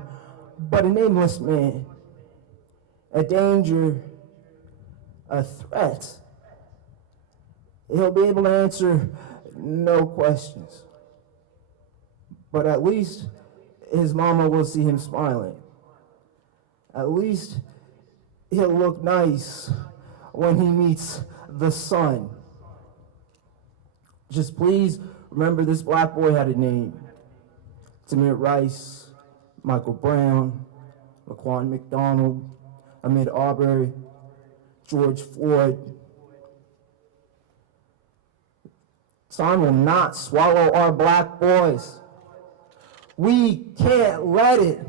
but a nameless man, a danger, a threat. He'll be able to answer no questions, but at least his mama will see him smiling. At least he'll look nice when he meets the sun. Just please remember this black boy had a name. Tamir Rice, Michael Brown, Laquan McDonald, Ahmaud Arbery, George Floyd. Time will not swallow our black boys. We can't let it.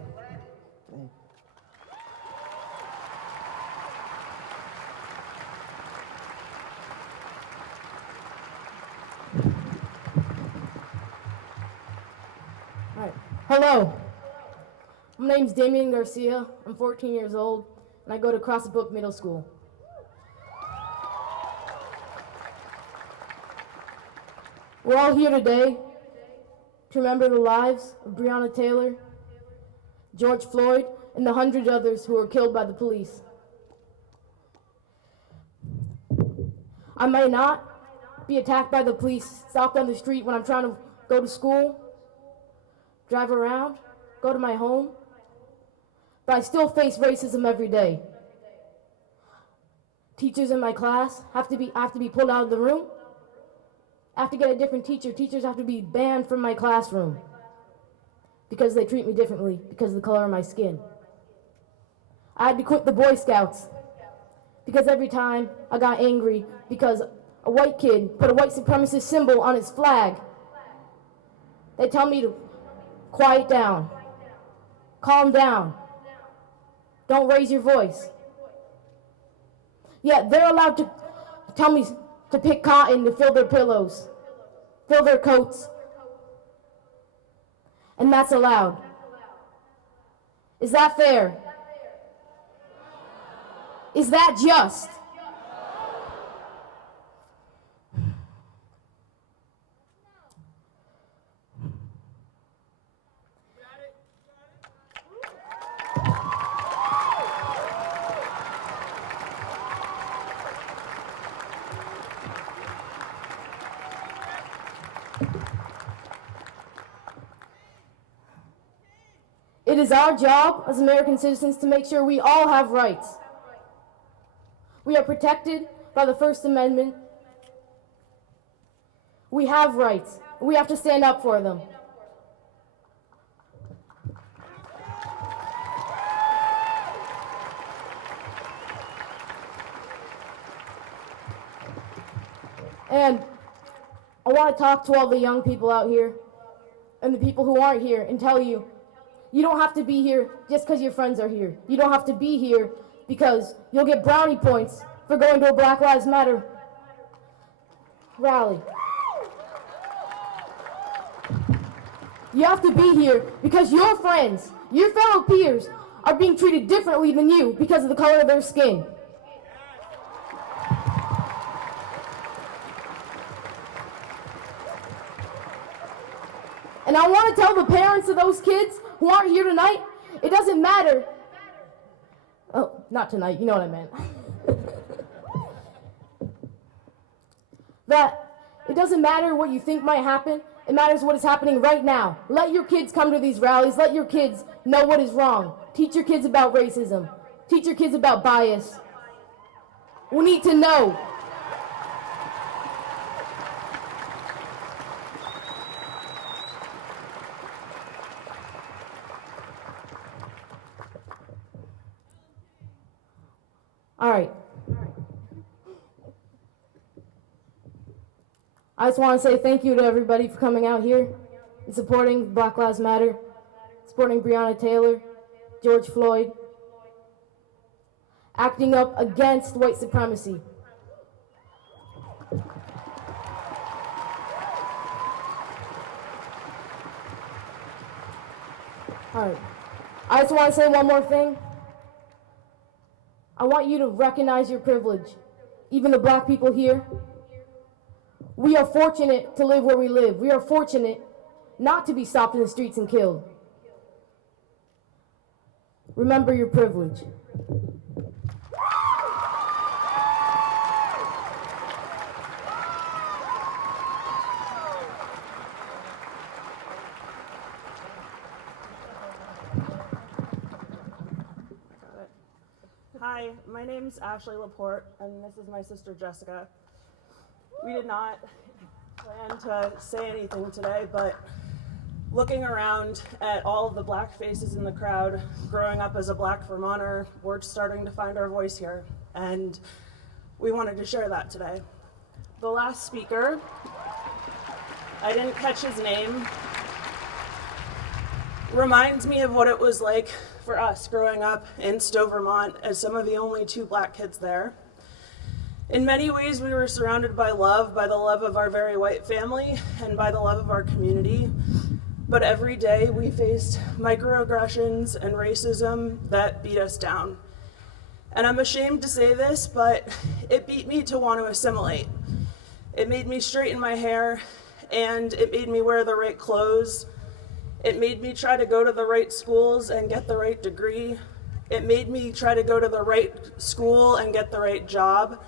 Hello, my name's Damien Garcia. I'm 14 years old, and I go to Crossbrook Middle School. We're all here today to remember the lives of Breonna Taylor, George Floyd, and the hundred others who were killed by the police. I may not be attacked by the police, stopped on the street when I'm trying to go to school, drive around, go to my home, but I still face racism every day. Teachers in my class have to be pulled out of the room. I have to get a different teacher. Teachers have to be banned from my classroom because they treat me differently because of the color of my skin. I had to quit the Boy Scouts because every time I got angry because a white kid put a white supremacist symbol on his flag, they tell me to quiet down, calm down, don't raise your voice. Yet they're allowed to tell me to pick cotton to fill their pillows, fill their coats, and that's allowed. Is that fair? Is that just? It is our job as American citizens to make sure we all have rights. We are protected by the First Amendment. We have rights. We have to stand up for them. And I want to talk to all the young people out here and the people who aren't here and tell you, you don't have to be here just because your friends are here. You don't have to be here because you'll get brownie points for going to a Black Lives Matter rally. You have to be here because your friends, your fellow peers, are being treated differently than you because of the color of their skin. And I want to tell the parents of those kids who aren't here tonight, it doesn't matter. Oh, not tonight, you know what I meant. That it doesn't matter what you think might happen, it matters what is happening right now. Let your kids come to these rallies, let your kids know what is wrong. Teach your kids about racism. Teach your kids about bias. We need to know. All right. I just want to say thank you to everybody for coming out here and supporting Black Lives Matter, supporting Breonna Taylor, George Floyd, acting up against white supremacy. All right. I just want to say one more thing. I want you to recognize your privilege. Even the black people here. We are fortunate to live where we live. We are fortunate not to be stopped in the streets and killed. Remember your privilege. Hi, my name's Ashley Laporte, and this is my sister Jessica. We did not plan to say anything today, but looking around at all of the black faces in the crowd, growing up as a black Vermonter, we're starting to find our voice here, and we wanted to share that today. The last speaker, I didn't catch his name, reminds me of what it was like for us growing up in Stowe, Vermont, as some of the only 2 black kids there. In many ways, we were surrounded by the love of our very white family and by the love of our community. But every day we faced microaggressions and racism that beat us down. And I'm ashamed to say this, but it beat me to want to assimilate. It made me straighten my hair, and it made me wear the right clothes. It made me try to go to the right schools and get the right degree. It made me try to go to the right school and get the right job.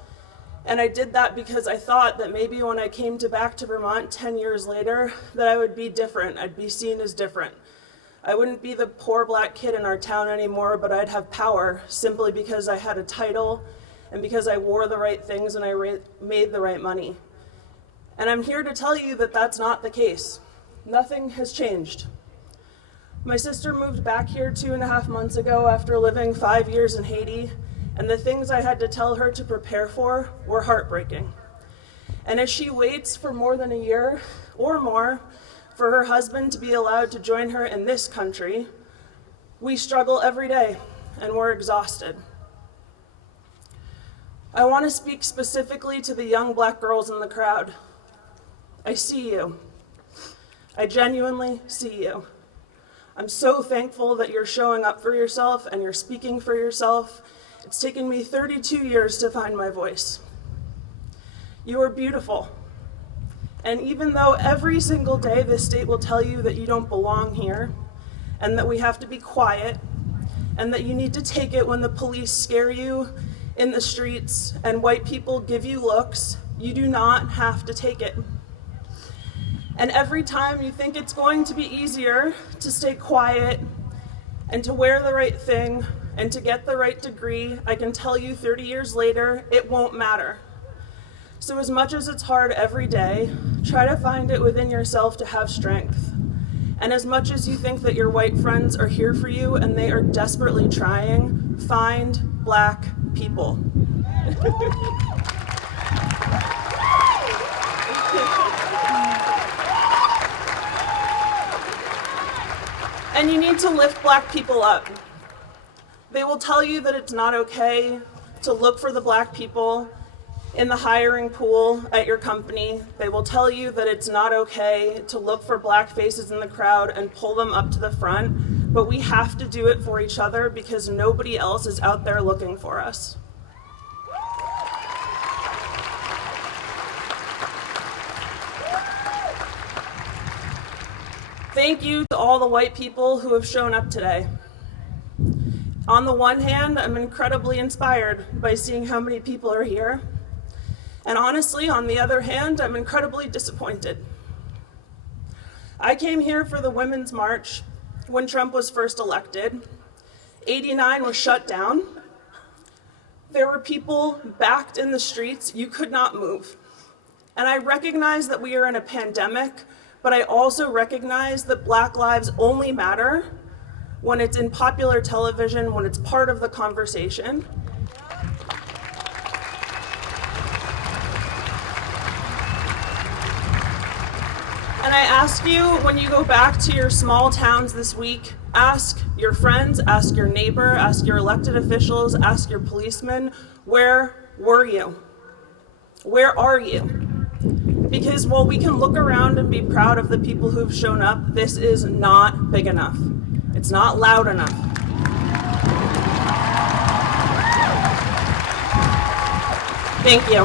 And I did that because I thought that maybe when I came back to Vermont 10 years later, that I would be different. I'd be seen as different. I wouldn't be the poor black kid in our town anymore, but I'd have power simply because I had a title and because I wore the right things and I made the right money. And I'm here to tell you that that's not the case. Nothing has changed. My sister moved back here 2.5 months ago after living 5 years in Haiti, and the things I had to tell her to prepare for were heartbreaking. And as she waits for more than a year or more for her husband to be allowed to join her in this country, we struggle every day and we're exhausted. I want to speak specifically to the young black girls in the crowd. I see you. I genuinely see you. I'm so thankful that you're showing up for yourself and you're speaking for yourself. It's taken me 32 years to find my voice. You are beautiful. And even though every single day this state will tell you that you don't belong here, and that we have to be quiet, and that you need to take it when the police scare you in the streets and white people give you looks, you do not have to take it. And every time you think it's going to be easier to stay quiet and to wear the right thing and to get the right degree, I can tell you 30 years later, it won't matter. So as much as it's hard every day, try to find it within yourself to have strength. And as much as you think that your white friends are here for you and they are desperately trying, find black people. And you need to lift black people up. They will tell you that it's not okay to look for the black people in the hiring pool at your company. They will tell you that it's not okay to look for black faces in the crowd and pull them up to the front, but we have to do it for each other because nobody else is out there looking for us. Thank you to all the white people who have shown up today. On the one hand, I'm incredibly inspired by seeing how many people are here. And honestly, on the other hand, I'm incredibly disappointed. I came here for the Women's March when Trump was first elected. 89 was shut down. There were people backed in the streets. You could not move. And I recognize that we are in a pandemic, but I also recognize that Black lives only matter when it's in popular television, when it's part of the conversation. And I ask you, when you go back to your small towns this week, ask your friends, ask your neighbor, ask your elected officials, ask your policemen, where were you? Where are you? Because while we can look around and be proud of the people who've shown up, this is not big enough. It's not loud enough. Thank you.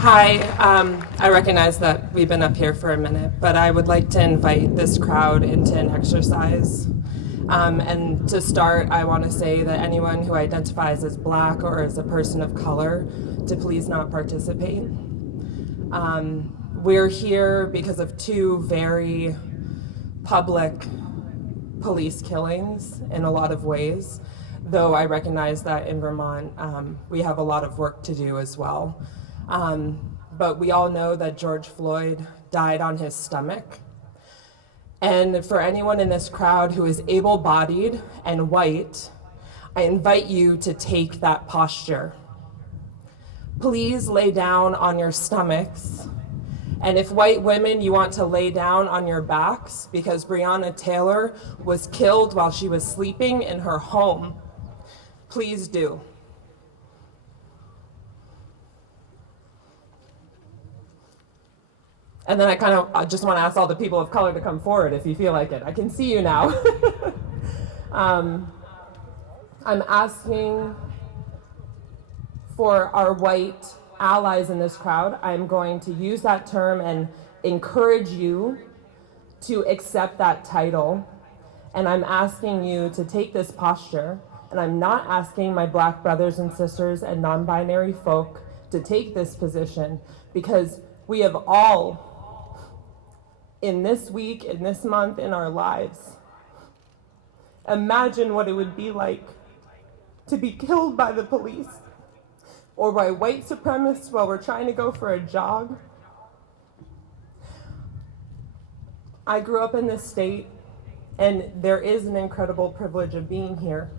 Hi, I recognize that we've been up here for a minute, but I would like to invite this crowd into an exercise. And to start, I want to say that anyone who identifies as Black or as a person of color to please not participate. We're here because of two very public police killings in a lot of ways, though I recognize that in Vermont we have a lot of work to do as well. But we all know that George Floyd died on his stomach. And for anyone in this crowd who is able-bodied and white, I invite you to take that posture. Please lay down on your stomachs. And if white women, you want to lay down on your backs because Breonna Taylor was killed while she was sleeping in her home, please do. And then I just want to ask all the people of color to come forward if you feel like it. I can see you now. I'm asking for our white allies in this crowd. I'm going to use that term and encourage you to accept that title. And I'm asking you to take this posture. And I'm not asking my Black brothers and sisters and non-binary folk to take this position because we have all, in this week, in this month, in our lives, imagine what it would be like to be killed by the police or by white supremacists while we're trying to go for a jog. I grew up in this state, and there is an incredible privilege of being here,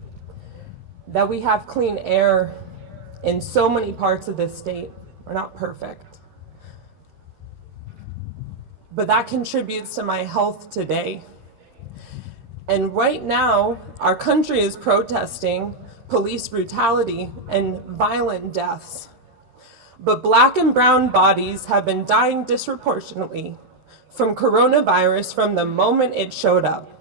that we have clean air in so many parts of this state. We're not perfect. But that contributes to my health today. And right now, our country is protesting police brutality and violent deaths. But Black and brown bodies have been dying disproportionately from coronavirus from the moment it showed up.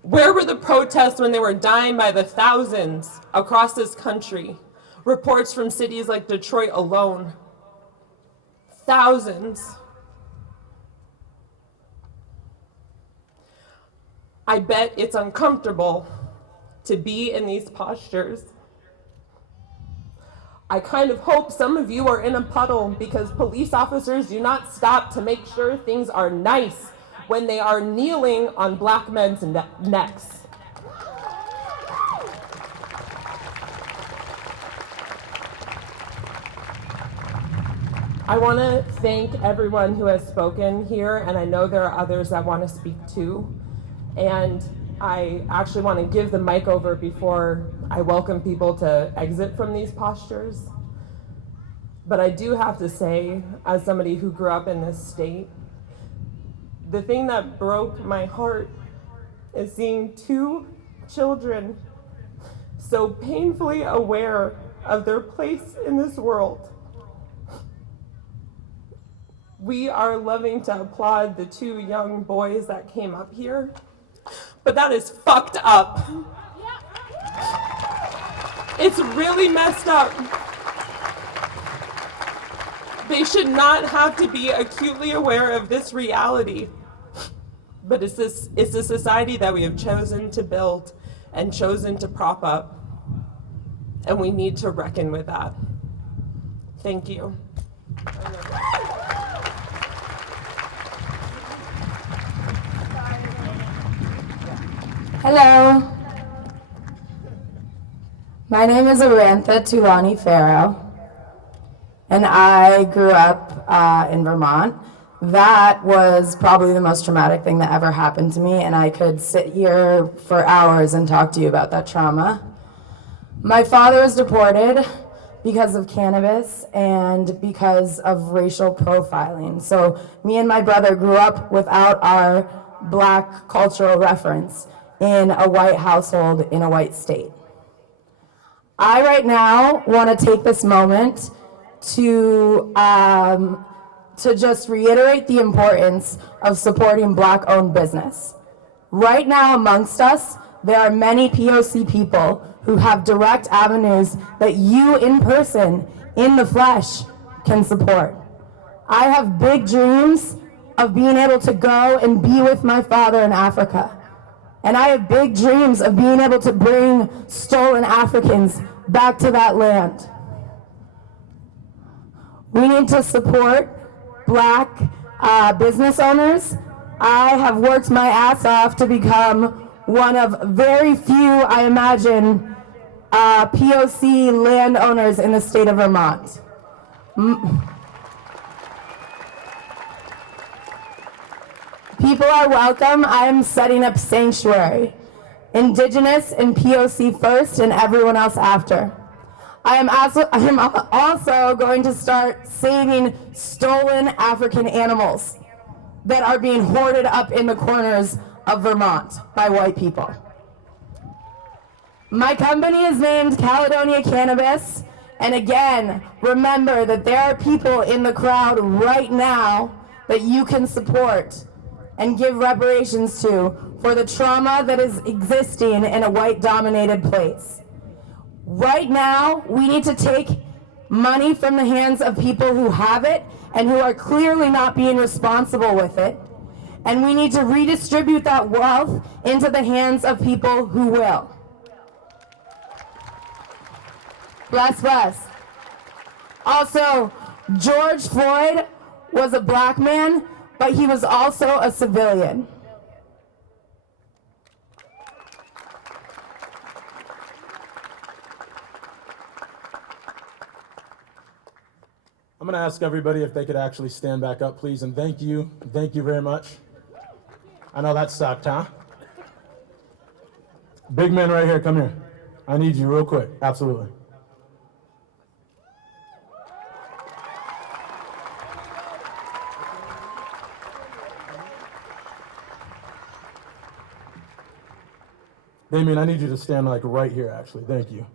Where were the protests when they were dying by the thousands across this country? Reports from cities like Detroit alone. Thousands. I bet it's uncomfortable to be in these postures. I kind of hope some of you are in a puddle because police officers do not stop to make sure things are nice when they are kneeling on Black men's necks. I want to thank everyone who has spoken here, and I know there are others that want to speak too. And I actually want to give the mic over before I welcome people to exit from these postures. But I do have to say, as somebody who grew up in this state, the thing that broke my heart is seeing two children so painfully aware of their place in this world. We are loving to applaud the two young boys that came up here, but that is fucked up. It's really messed up. They should not have to be acutely aware of this reality. But it's a society that we have chosen to build and chosen to prop up. And we need to reckon with that. Thank you. Hello. My name is Arantha Farrow, and I grew up in Vermont. That was probably the most traumatic thing that ever happened to me, and I could sit here for hours and talk to you about that trauma. My father was deported because of cannabis and because of racial profiling. So me and my brother grew up without our Black cultural reference in a white household in a white state. I right now want to take this moment to just reiterate the importance of supporting Black-owned business. Right now amongst us, there are many POC people who have direct avenues that you in person, in the flesh, can support. I have big dreams of being able to go and be with my father in Africa. And I have big dreams of being able to bring stolen Africans back to that land. We need to support Black business owners. I have worked my ass off to become one of very few, I imagine, POC landowners in the state of Vermont. People are welcome. I am setting up sanctuary. Indigenous and POC first and everyone else after. I am also going to start saving stolen African animals that are being hoarded up in the corners of Vermont by white people. My company is named Caledonia Cannabis, and again, remember that there are people in the crowd right now that you can support and give reparations to for the trauma that is existing in a white-dominated place. Right now, we need to take money from the hands of people who have it and who are clearly not being responsible with it, and we need to redistribute that wealth into the hands of people who will. Bless, bless. Also, George Floyd was a Black man, but he was also a civilian. I'm going to ask everybody if they could actually stand back up, please, and thank you very much. I know that sucked, huh? Big man right here, come here. I need you real quick, absolutely. Damien, I need you to stand like right here, actually. Thank you.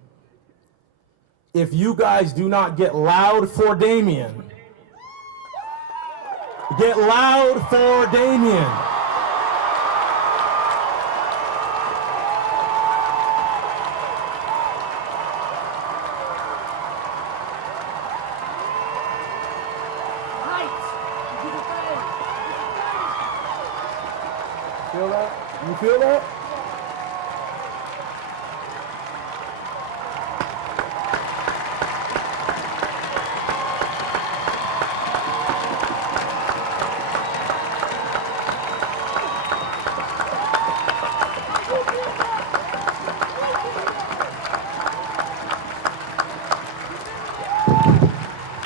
If you guys do not get loud for Damien, get loud for Damien. Feel that? You feel that?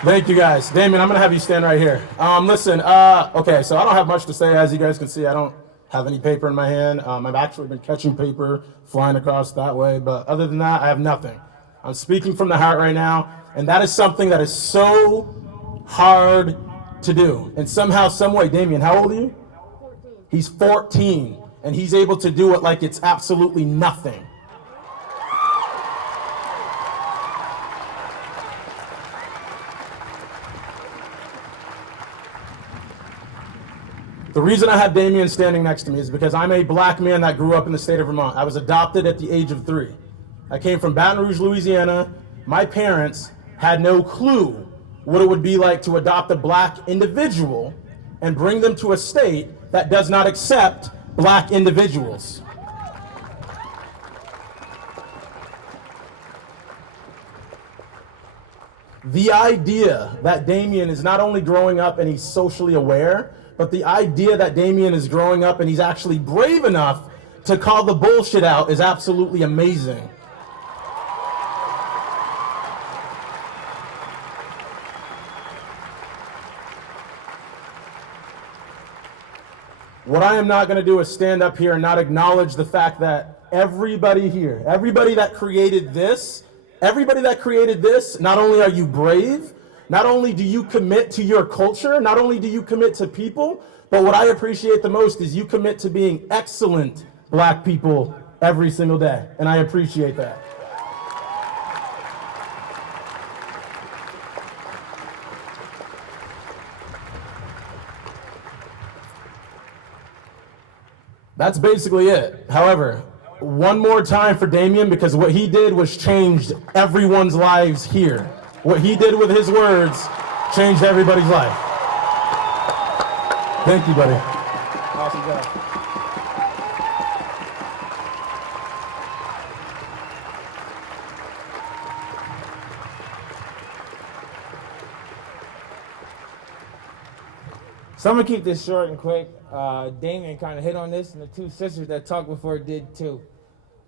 Thank you guys. Damien, I'm gonna have you stand right here. Listen, okay, so I don't have much to say. As you guys can see, I don't have any paper in my hand. I've actually been catching paper flying across that way, but other than that, I have nothing. I'm speaking from the heart right now, and that is something that is so hard to do. And somehow, some way, Damien, how old are you? 14. He's 14, and he's able to do it like it's absolutely nothing. The reason I have Damien standing next to me is because I'm a Black man that grew up in the state of Vermont. I was adopted at the age of 3. I came from Baton Rouge, Louisiana. My parents had no clue what it would be like to adopt a Black individual and bring them to a state that does not accept Black individuals. The idea that Damien is not only growing up and he's socially aware, but the idea that Damien is growing up and he's actually brave enough to call the bullshit out is absolutely amazing. What I am not going to do is stand up here and not acknowledge the fact that everybody here, everybody that created this, not only are you brave, not only do you commit to your culture, not only do you commit to people, but what I appreciate the most is you commit to being excellent Black people every single day, and I appreciate that. That's basically it. However, one more time for Damien, because what he did was changed everyone's lives here. What he did with his words changed everybody's life. Thank you, buddy. Awesome job. So I'm gonna keep this short and quick. Damien kind of hit on this, and the two sisters that talked before did too.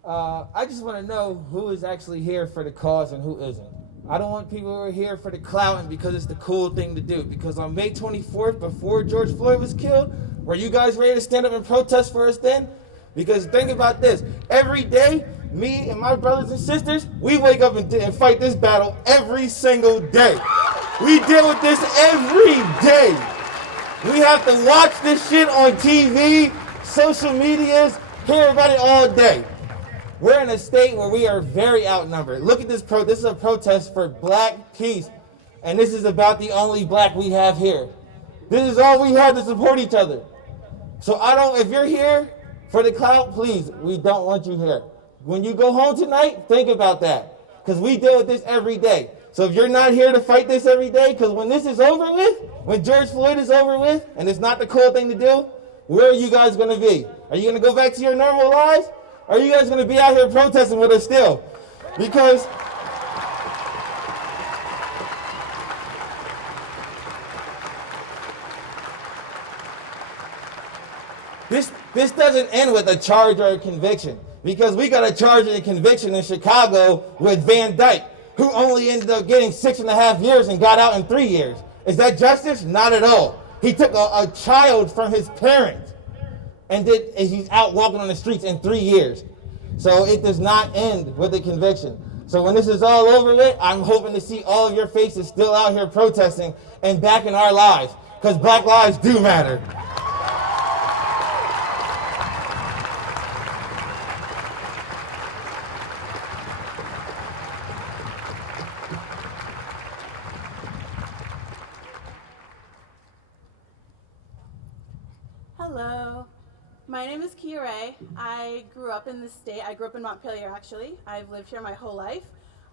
I just want to know who is actually here for the cause and who isn't. I don't want people who are here for the clout and because it's the cool thing to do. Because on May 24th, before George Floyd was killed, were you guys ready to stand up and protest for us then? Because think about this. Every day, me and my brothers and sisters, we wake up and fight this battle every single day. We deal with this every day. We have to watch this shit on TV, social medias, hear about it all day. We're in a state where we are very outnumbered. Look at this this is a protest for black peace. And this is about the only black we have here. This is all we have to support each other. So if you're here for the clout, please, we don't want you here. When you go home tonight, think about that. Because we deal with this every day. So if you're not here to fight this every day, because when this is over with, when George Floyd is over with, and it's not the cool thing to do, where are you guys going to be? Are you going to go back to your normal lives? Or are you guys going to be out here protesting with us still? Because this doesn't end with a charge or a conviction. Because we got a charge and a conviction in Chicago with Van Dyke, who only ended up getting 6.5 years and got out in 3 years. Is that justice? Not at all. He took a child from his parents and he's out walking on the streets in 3 years. So it does not end with a conviction. So when this is all over with, I'm hoping to see all of your faces still out here protesting and backing our lives, because black lives do matter. Hello, my name is Kia Ray. I grew up in this state. I grew up in Montpelier, actually. I've lived here my whole life.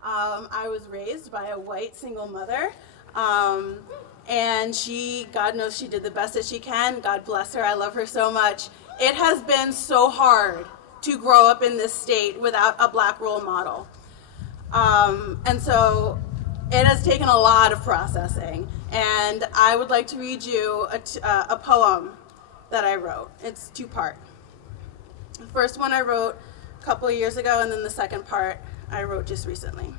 I was raised by a white single mother, and God knows she did the best that she can. God bless her. I love her so much. It has been so hard to grow up in this state without a black role model. And so it has taken a lot of processing. And I would like to read you a poem that I wrote. It's 2-part. The first one I wrote a couple of years ago, and then the second part I wrote just recently.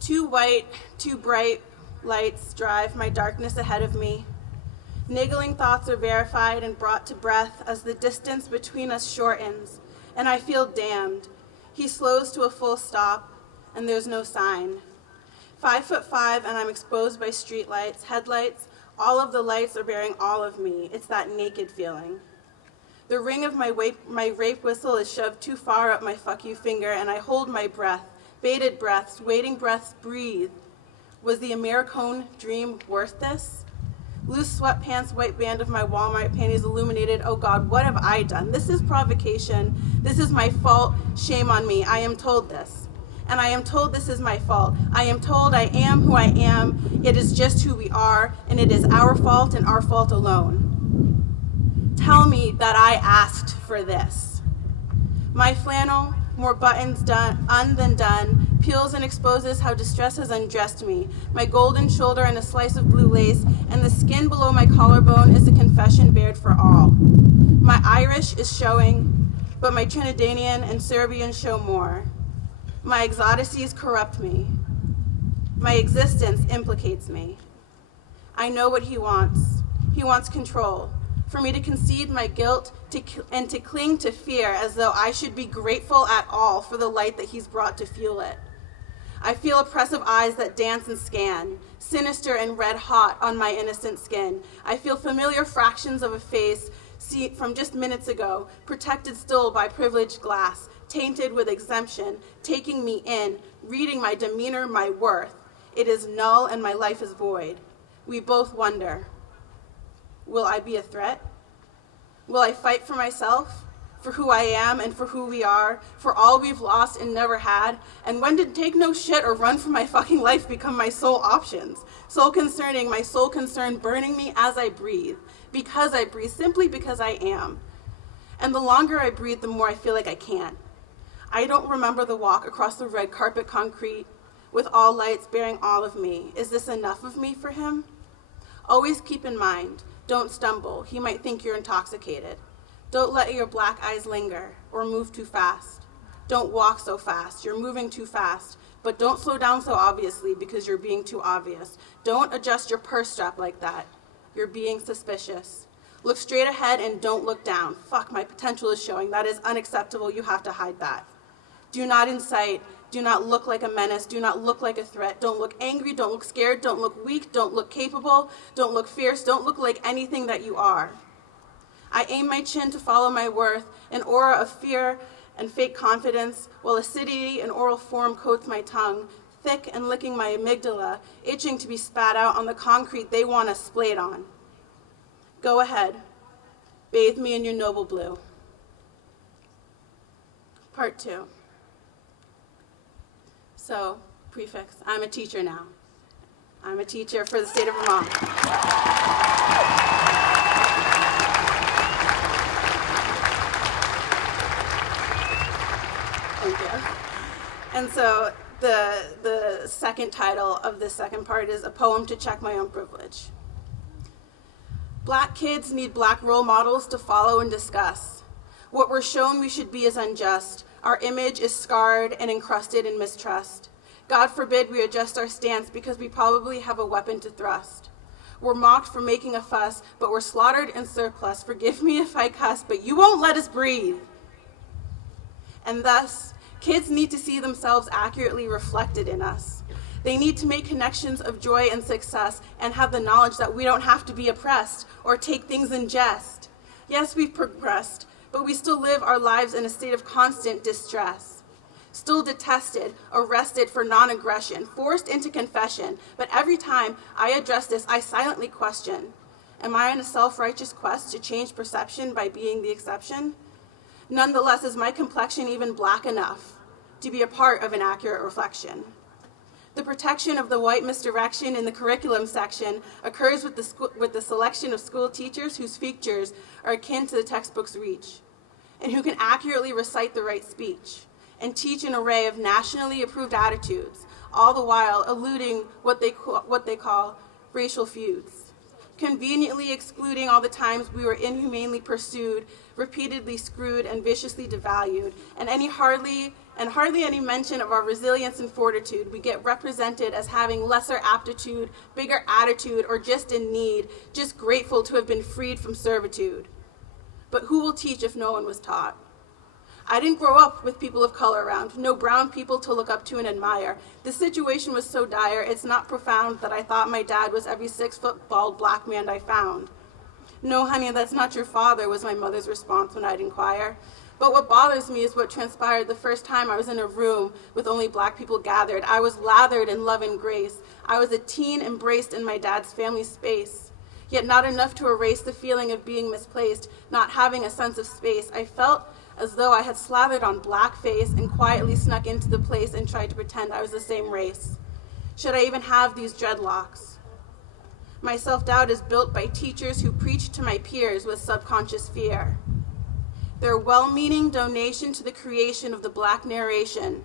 Too white, too bright lights drive my darkness ahead of me. Niggling thoughts are verified and brought to breath as the distance between us shortens, and I feel damned. He slows to a full stop, and there's no sign. 5'5", and I'm exposed by street lights, headlights. All of the lights are bearing all of me. It's that naked feeling. The ring of my rape whistle is shoved too far up my fuck you finger, and I hold my breath, bated breaths, waiting breaths, breathe. Was the Americone dream worth this? Loose sweatpants, white band of my Walmart panties illuminated. Oh God, what have I done? This is provocation. This is my fault. Shame on me. I am told this. And I am told this is my fault. I am told I am who I am. It is just who we are, and it is our fault and our fault alone. Tell me that I asked for this. My flannel, more buttons than done, peels and exposes how distress has undressed me. My golden shoulder and a slice of blue lace, and the skin below my collarbone is a confession bared for all. My Irish is showing, but my Trinidadian and Serbian show more. My exoticies corrupt me. My existence implicates me. I know what he wants. He wants control. For me to concede my guilt and to cling to fear as though I should be grateful at all for the light that he's brought to fuel it. I feel oppressive eyes that dance and scan, sinister and red hot on my innocent skin. I feel familiar fractions of a face from just minutes ago, protected still by privileged glass, tainted with exemption, taking me in, reading my demeanor, my worth. It is null and my life is void. We both wonder, will I be a threat? Will I fight for myself, for who I am and for who we are, for all we've lost and never had? And when did take no shit or run for my fucking life become my sole options? Soul concerning, my soul concern burning me as I breathe. Because I breathe, simply because I am. And the longer I breathe, the more I feel like I can't. I don't remember the walk across the red carpet concrete with all lights bearing all of me. Is this enough of me for him? Always keep in mind, don't stumble. He might think you're intoxicated. Don't let your black eyes linger or move too fast. Don't walk so fast. You're moving too fast. But don't slow down so obviously because you're being too obvious. Don't adjust your purse strap like that. You're being suspicious. Look straight ahead and don't look down. Fuck, my potential is showing. That is unacceptable. You have to hide that. Do not incite. Do not look like a menace. Do not look like a threat. Don't look angry. Don't look scared. Don't look weak. Don't look capable. Don't look fierce. Don't look like anything that you are. I aim my chin to follow my worth, an aura of fear and fake confidence, while acidity and oral form coats my tongue, thick and licking my amygdala, itching to be spat out on the concrete they want us splayed on. Go ahead. Bathe me in your noble blue. Part 2. So, prefix, I'm a teacher now. I'm a teacher for the state of Vermont. Thank you. And so the second title of this second part is A Poem to Check My Own Privilege. Black kids need black role models to follow and discuss. What we're shown we should be is unjust. Our image is scarred and encrusted in mistrust. God forbid we adjust our stance because we probably have a weapon to thrust. We're mocked for making a fuss, but we're slaughtered in surplus. Forgive me if I cuss, but you won't let us breathe. And thus, kids need to see themselves accurately reflected in us. They need to make connections of joy and success and have the knowledge that we don't have to be oppressed or take things in jest. Yes, we've progressed, but we still live our lives in a state of constant distress. Still detested, arrested for non-aggression, forced into confession, but every time I address this, I silently question, am I on a self-righteous quest to change perception by being the exception? Nonetheless, is my complexion even black enough to be a part of an accurate reflection? The protection of the white misdirection in the curriculum section occurs with the selection of school teachers whose features are akin to the textbook's reach, and who can accurately recite the right speech and teach an array of nationally approved attitudes, all the while eluding what they call racial feuds, conveniently excluding all the times we were inhumanely pursued, repeatedly screwed, and viciously devalued, and hardly any mention of our resilience and fortitude. We get represented as having lesser aptitude, bigger attitude, or just in need, just grateful to have been freed from servitude. But who will teach if no one was taught? I didn't grow up with people of color around, no brown people to look up to and admire. The situation was so dire, it's not profound that I thought my dad was every 6-foot bald black man I found. No, honey, that's not your father, was my mother's response when I'd inquire. But what bothers me is what transpired the first time I was in a room with only black people gathered. I was lathered in love and grace. I was a teen embraced in my dad's family space. Yet not enough to erase the feeling of being misplaced, not having a sense of space. I felt as though I had slathered on blackface and quietly snuck into the place and tried to pretend I was the same race. Should I even have these dreadlocks? My self-doubt is built by teachers who preach to my peers with subconscious fear. Their well-meaning donation to the creation of the black narration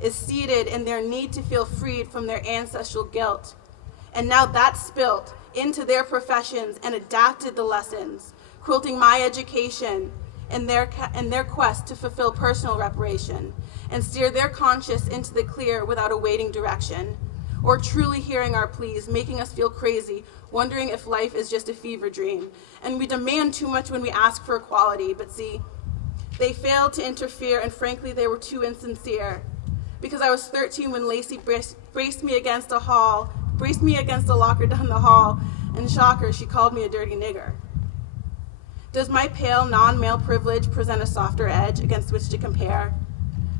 is seated in their need to feel freed from their ancestral guilt. And now that's spilt into their professions and adapted the lessons, quilting my education in their quest to fulfill personal reparation and steer their conscience into the clear without awaiting direction, or truly hearing our pleas, making us feel crazy, wondering if life is just a fever dream. And we demand too much when we ask for equality, but see, they failed to interfere, and frankly, they were too insincere. Because I was 13 when Lacey braced me against a locker down the hall, and shocker, she called me a dirty nigger. Does my pale, non-male privilege present a softer edge against which to compare?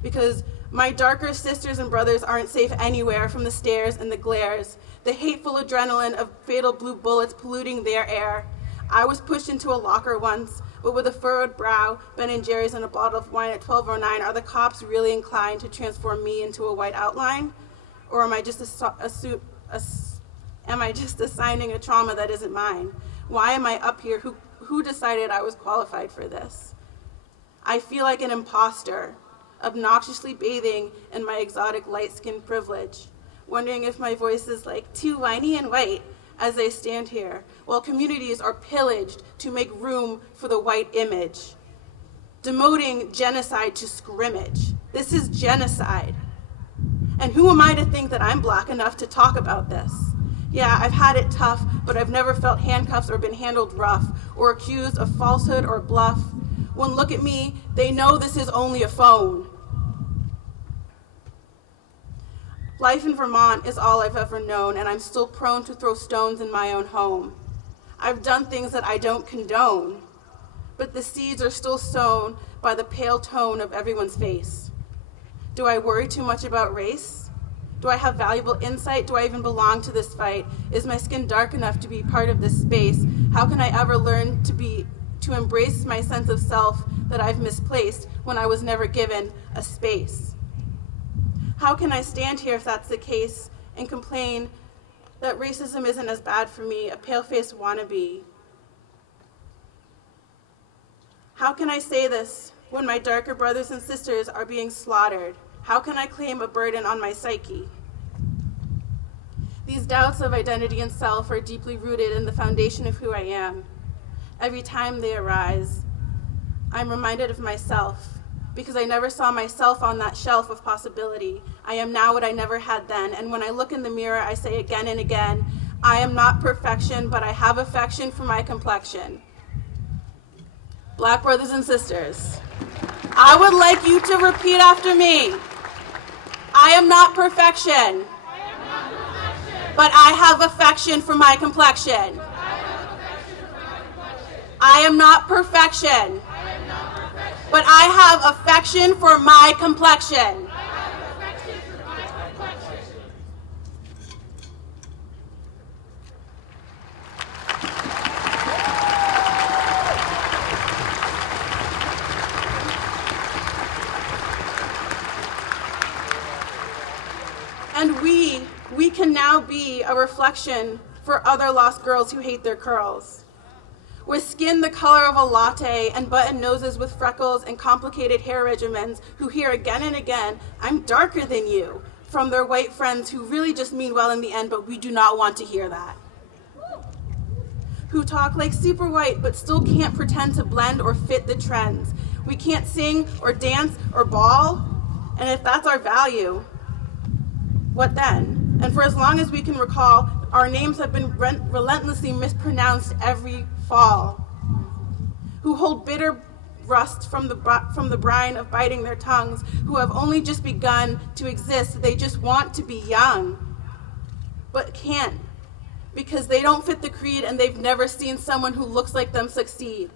Because my darker sisters and brothers aren't safe anywhere from the stares and the glares, the hateful adrenaline of fatal blue bullets polluting their air. I was pushed into a locker once, but with a furrowed brow, Ben & Jerry's, and a bottle of wine at 12:09, are the cops really inclined to transform me into a white outline? Or am I just assigning a trauma that isn't mine? Why am I up here? Who decided I was qualified for this? I feel like an imposter, obnoxiously bathing in my exotic light-skinned privilege, wondering if my voice is like too whiny and white as I stand here, while communities are pillaged to make room for the white image, demoting genocide to scrimmage. This is genocide. And who am I to think that I'm black enough to talk about this? Yeah, I've had it tough, but I've never felt handcuffs or been handled rough or accused of falsehood or bluff. When look at me, they know this is only a phone. Life in Vermont is all I've ever known, and I'm still prone to throw stones in my own home. I've done things that I don't condone, but the seeds are still sown by the pale tone of everyone's face. Do I worry too much about race? Do I have valuable insight? Do I even belong to this fight? Is my skin dark enough to be part of this space? How can I ever learn to embrace my sense of self that I've misplaced when I was never given a space? How can I stand here if that's the case and complain that racism isn't as bad for me, a pale-faced wannabe? How can I say this when my darker brothers and sisters are being slaughtered? How can I claim a burden on my psyche? These doubts of identity and self are deeply rooted in the foundation of who I am. Every time they arise, I'm reminded of myself, because I never saw myself on that shelf of possibility. I am now what I never had then, and when I look in the mirror, I say again and again, I am not perfection, but I have affection for my complexion. Black brothers and sisters, I would like you to repeat after me. I am not perfection, but I have affection for my complexion. I am not perfection, but I have affection for my complexion. And we can now be a reflection for other lost girls who hate their curls. With skin the color of a latte and button noses with freckles and complicated hair regimens, who hear again and again, I'm darker than you, from their white friends who really just mean well in the end, but we do not want to hear that. Who talk like super white, but still can't pretend to blend or fit the trends. We can't sing or dance or ball, and if that's our value, what then? And for as long as we can recall, our names have been relentlessly mispronounced every fall. Who hold bitter rust from the brine of biting their tongues, who have only just begun to exist, they just want to be young, but can't, because they don't fit the creed and they've never seen someone who looks like them succeed.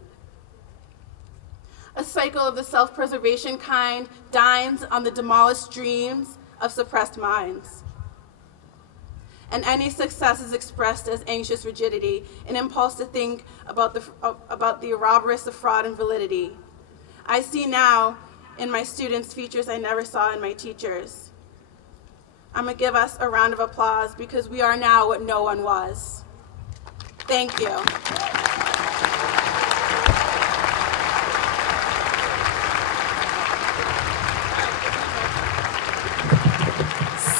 A cycle of the self-preservation kind dines on the demolished dreams of suppressed minds. And any success is expressed as anxious rigidity, an impulse to think about the ouroboros of fraud and validity. I see now in my students features I never saw in my teachers. I'm gonna give us a round of applause because we are now what no one was. Thank you.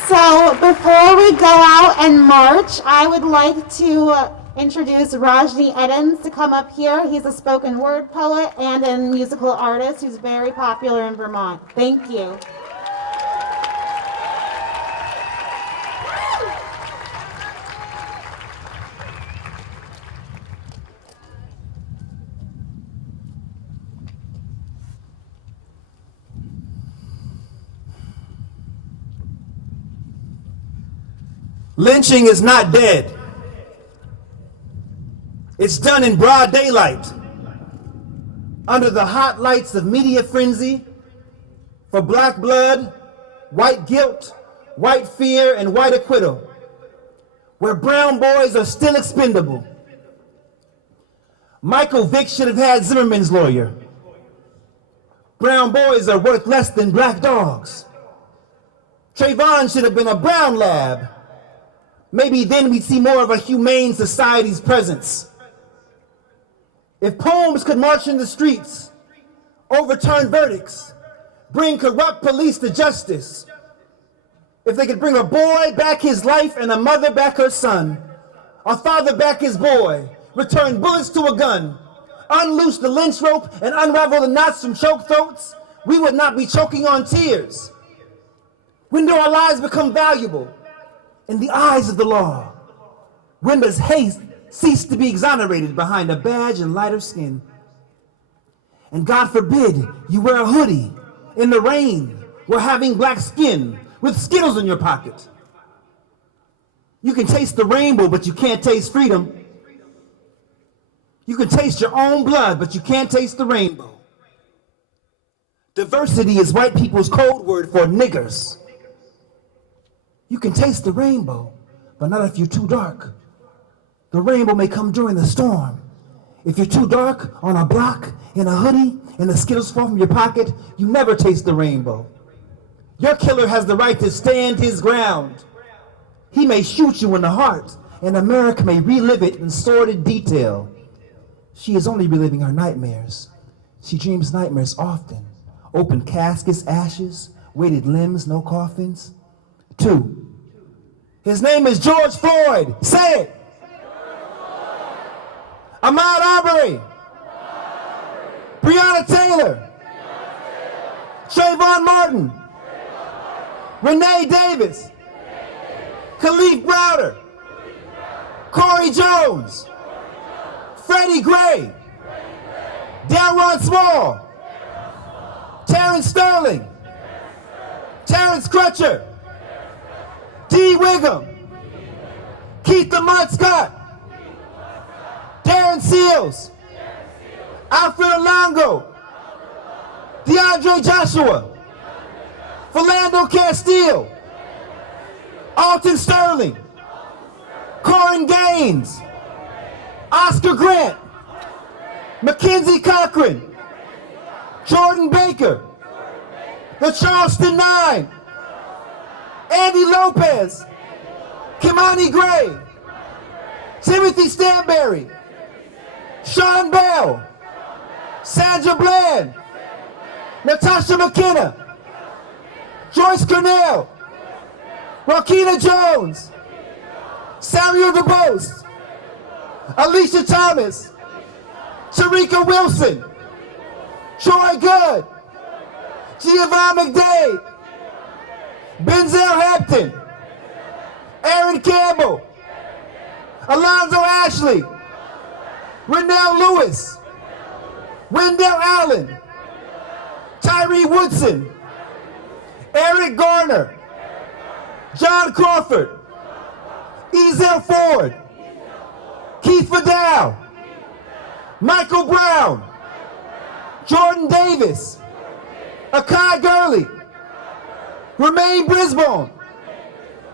So before we go out and march, I would like to introduce Rajni Edens to come up here. He's a spoken word poet and a musical artist who's very popular in Vermont. Thank you. Lynching is not dead. It's done in broad daylight, under the hot lights of media frenzy, for black blood, white guilt, white fear, and white acquittal, where brown boys are still expendable. Michael Vick should have had Zimmerman's lawyer. Brown boys are worth less than black dogs. Trayvon should have been a brown lab. Maybe then we'd see more of a humane society's presence. If poems could march in the streets, overturn verdicts, bring corrupt police to justice, if they could bring a boy back his life and a mother back her son, a father back his boy, return bullets to a gun, unloose the lynch rope and unravel the knots from choke throats, we would not be choking on tears. When do our lives become valuable in the eyes of the law? When does hate cease to be exonerated behind a badge and lighter skin? And God forbid you wear a hoodie in the rain while having black skin with Skittles in your pocket. You can taste the rainbow, but you can't taste freedom. You can taste your own blood, but you can't taste the rainbow. Diversity is white people's code word for niggers. You can taste the rainbow, but not if you're too dark. The rainbow may come during the storm. If you're too dark on a block, in a hoodie, and the Skittles fall from your pocket, you never taste the rainbow. Your killer has the right to stand his ground. He may shoot you in the heart, and America may relive it in sordid detail. She is only reliving her nightmares. She dreams nightmares often. Open caskets, ashes, weighted limbs, no coffins. 2. His name is George Floyd. Say it. Ahmaud Arbery. Breonna Taylor. Trayvon Martin. Renee Davis. Khalif Browder. Corey Jones. Freddie Gray. Delron Small. Terrence Sterling. Terrence Crutcher. Dee Wiggum. Keith Lamont Scott. Darren Seals. Alfred Alongo. DeAndre Joshua. Philando Castile. Alton Sterling. Corin Gaines. Oscar Grant. Mackenzie Cochran. Jordan Baker. The Charleston Nine. Andy Lopez. Kimani Gray. Timothy Stanberry. Sean Bell. Sandra Bland. Natasha McKenna. Joyce Cornell. Rakina Jones. Samuel DeBose. Alicia Thomas. Sharika Wilson. Troy Good. Giovanni McDade. Benzel Hampton. Aaron Campbell. Alonzo Ashley. Rennell Lewis. Wendell Allen. Tyree Woodson. Eric Garner. John Crawford. Ezel Ford. Keith Vidal. Michael Brown. Jordan Davis. Akai Gurley. Romaine Brisbane.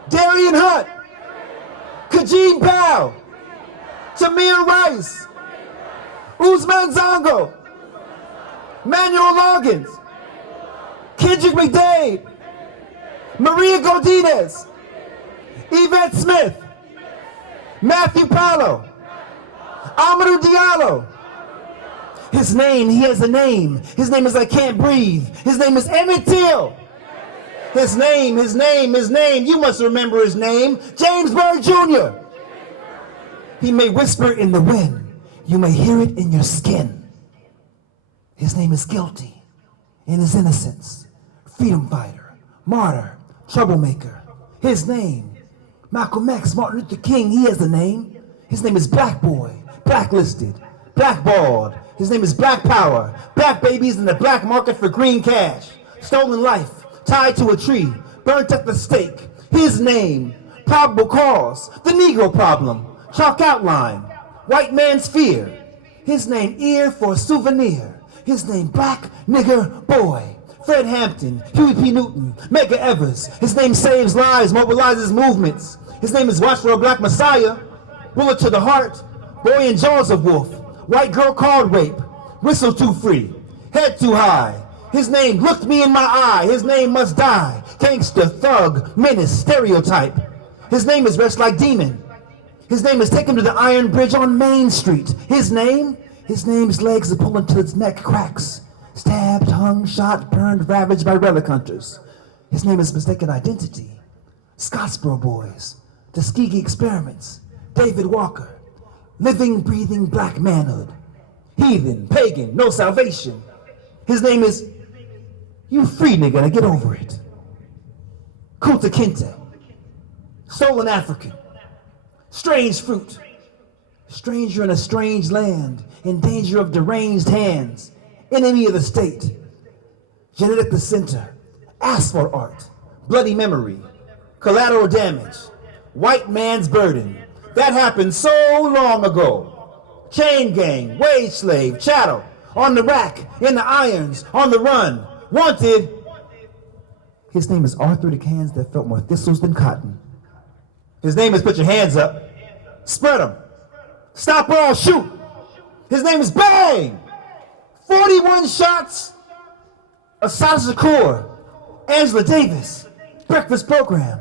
Darian Hunt. Kajim Powell. Tamir Rice. Usman Zongo. Manuel Loggins. Kendrick McDade. Maria Godinez. Yvette Smith. Matthew Paulo. Amadou Diallo. His name, he has a name. His name is I Can't Breathe. His name is Emmett Till. His name, you must remember his name. James Byrd Jr. He may whisper in the wind. You may hear it in your skin. His name is guilty in his innocence. Freedom fighter, martyr, troublemaker. His name, Malcolm X, Martin Luther King, he has a name. His name is Black Boy, blacklisted, blackballed. His name is Black Power, black babies in the black market for green cash. Stolen life, tied to a tree, burnt at the stake. His name, probable cause, the Negro problem, chalk outline, white man's fear. His name, ear for souvenir. His name, Black Nigger Boy. Fred Hampton, Huey P. Newton, Medgar Evers. His name saves lives, mobilizes movements. His name is Watch for a Black Messiah. Bullet to the heart, boy in jaws of wolf. White girl called rape. Whistle too free. Head too high. His name looked me in my eye. His name must die. Gangster, thug, menace, stereotype. His name is rest like demon. His name is take him to the Iron Bridge on Main Street. His name's legs are pulling till its neck cracks. Stabbed, hung, shot, burned, ravaged by relic hunters. His name is mistaken identity. Scottsboro Boys, Tuskegee Experiments, David Walker, living, breathing black manhood. Heathen, pagan, no salvation. His name is, you free nigga, now get over it. Kunta Kinte, stolen African, strange fruit, stranger in a strange land, in danger of deranged hands, enemy of the state, genetic placenta, asphalt art, bloody memory, collateral damage, white man's burden. That happened so long ago. Chain gang, wage slave, chattel, on the rack, in the irons, on the run, wanted. His name is Arthur the Cans that felt more thistles than cotton. His name is put your hands up, spread them, stop or I'll shoot. His name is Bang! 41 shots, Asada Shakur, Angela Davis, Breakfast Program,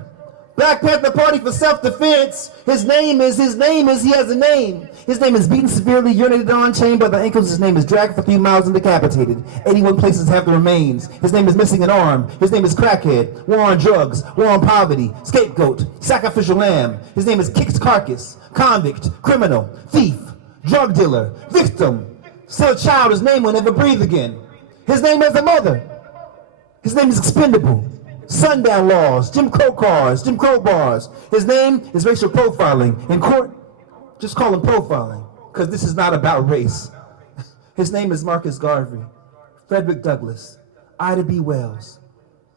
Black Panther Party for Self-Defense. His name is, he has a name. His name is beaten severely, urinated on, chained by the ankles. His name is dragged for 3 miles and decapitated. 81 places have the remains. His name is missing an arm. His name is crackhead, war on drugs, war on poverty, scapegoat, sacrificial lamb. His name is kicked carcass, convict, criminal, thief, drug dealer, victim. Still a child, his name will never breathe again. His name has a mother. His name is expendable. Sundown laws, Jim Crow cars, Jim Crow bars. His name is racial profiling. In court, just call him profiling, because this is not about race. His name is Marques Garvey, Frederick Douglass, Ida B. Wells.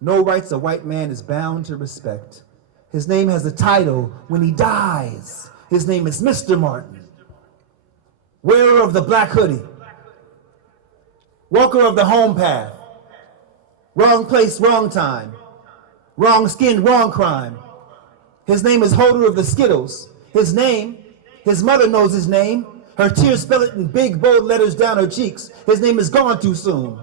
No rights a white man is bound to respect. His name has a title when he dies. His name is Mr. Martin, wearer of the black hoodie, walker of the home path, wrong place, wrong time, wrong skin, wrong crime. His name is holder of the Skittles. His name, his mother knows his name. Her tears spell it in big, bold letters down her cheeks. His name is gone too soon.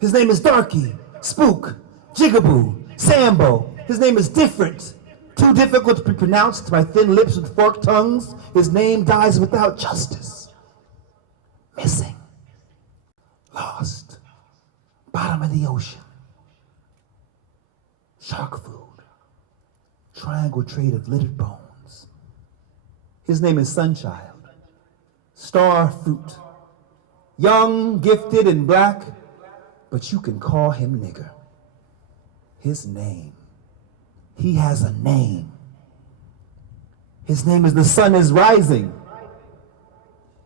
His name is Darky, Spook, Jigaboo, Sambo. His name is different, too difficult to be pronounced by thin lips with forked tongues. His name dies without justice. Missing, lost, bottom of the ocean. Shark food, triangle trade of littered bones. His name is Sunchild, star fruit, young, gifted, and black, but you can call him nigger. His name, he has a name. His name is the sun is rising.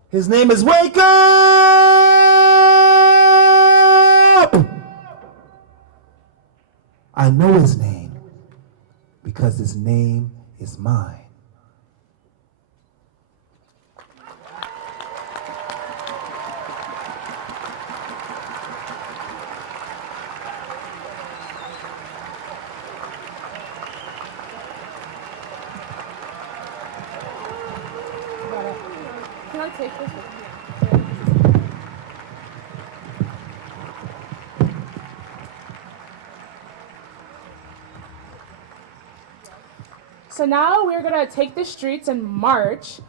His name is wake up! I know his name because his name is mine. Can I take this? So now we're gonna take the streets and march.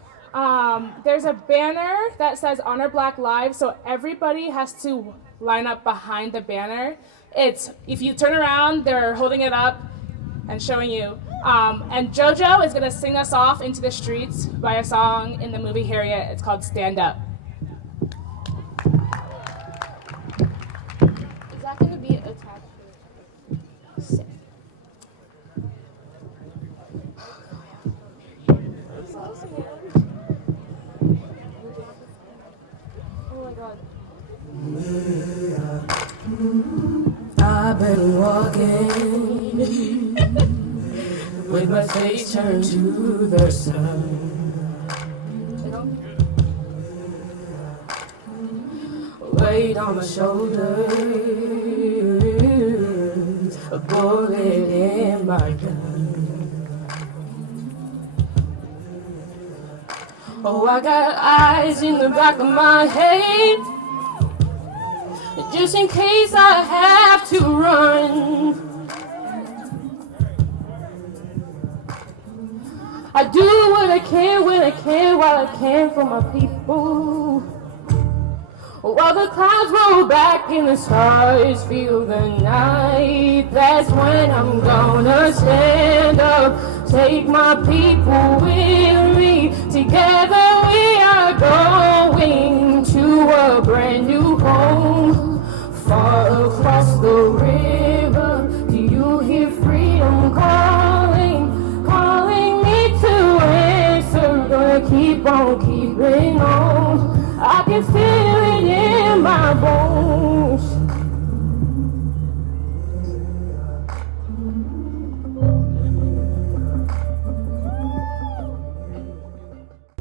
There's a banner that says Honor Black Lives, so everybody has to line up behind the banner. If you turn around, they're holding it up and showing you. And JoJo is gonna sing us off into the streets by a song in the movie Harriet. It's called Stand Up. Is that gonna be attached? Sick. Oh my God. I've been walking with my face turned to the sun. Weight on my shoulders, a bullet in my gun. Oh, I got eyes in the back of my head, just in case I have to run. I do what I can when I can, while I can for my people. While the clouds roll back and the stars feel the night, that's when I'm gonna stand up, take my people with me. Together we are going to a brand new home, far across the river. Do you hear freedom calling, calling me to answer? Gonna keep on keeping on. I can still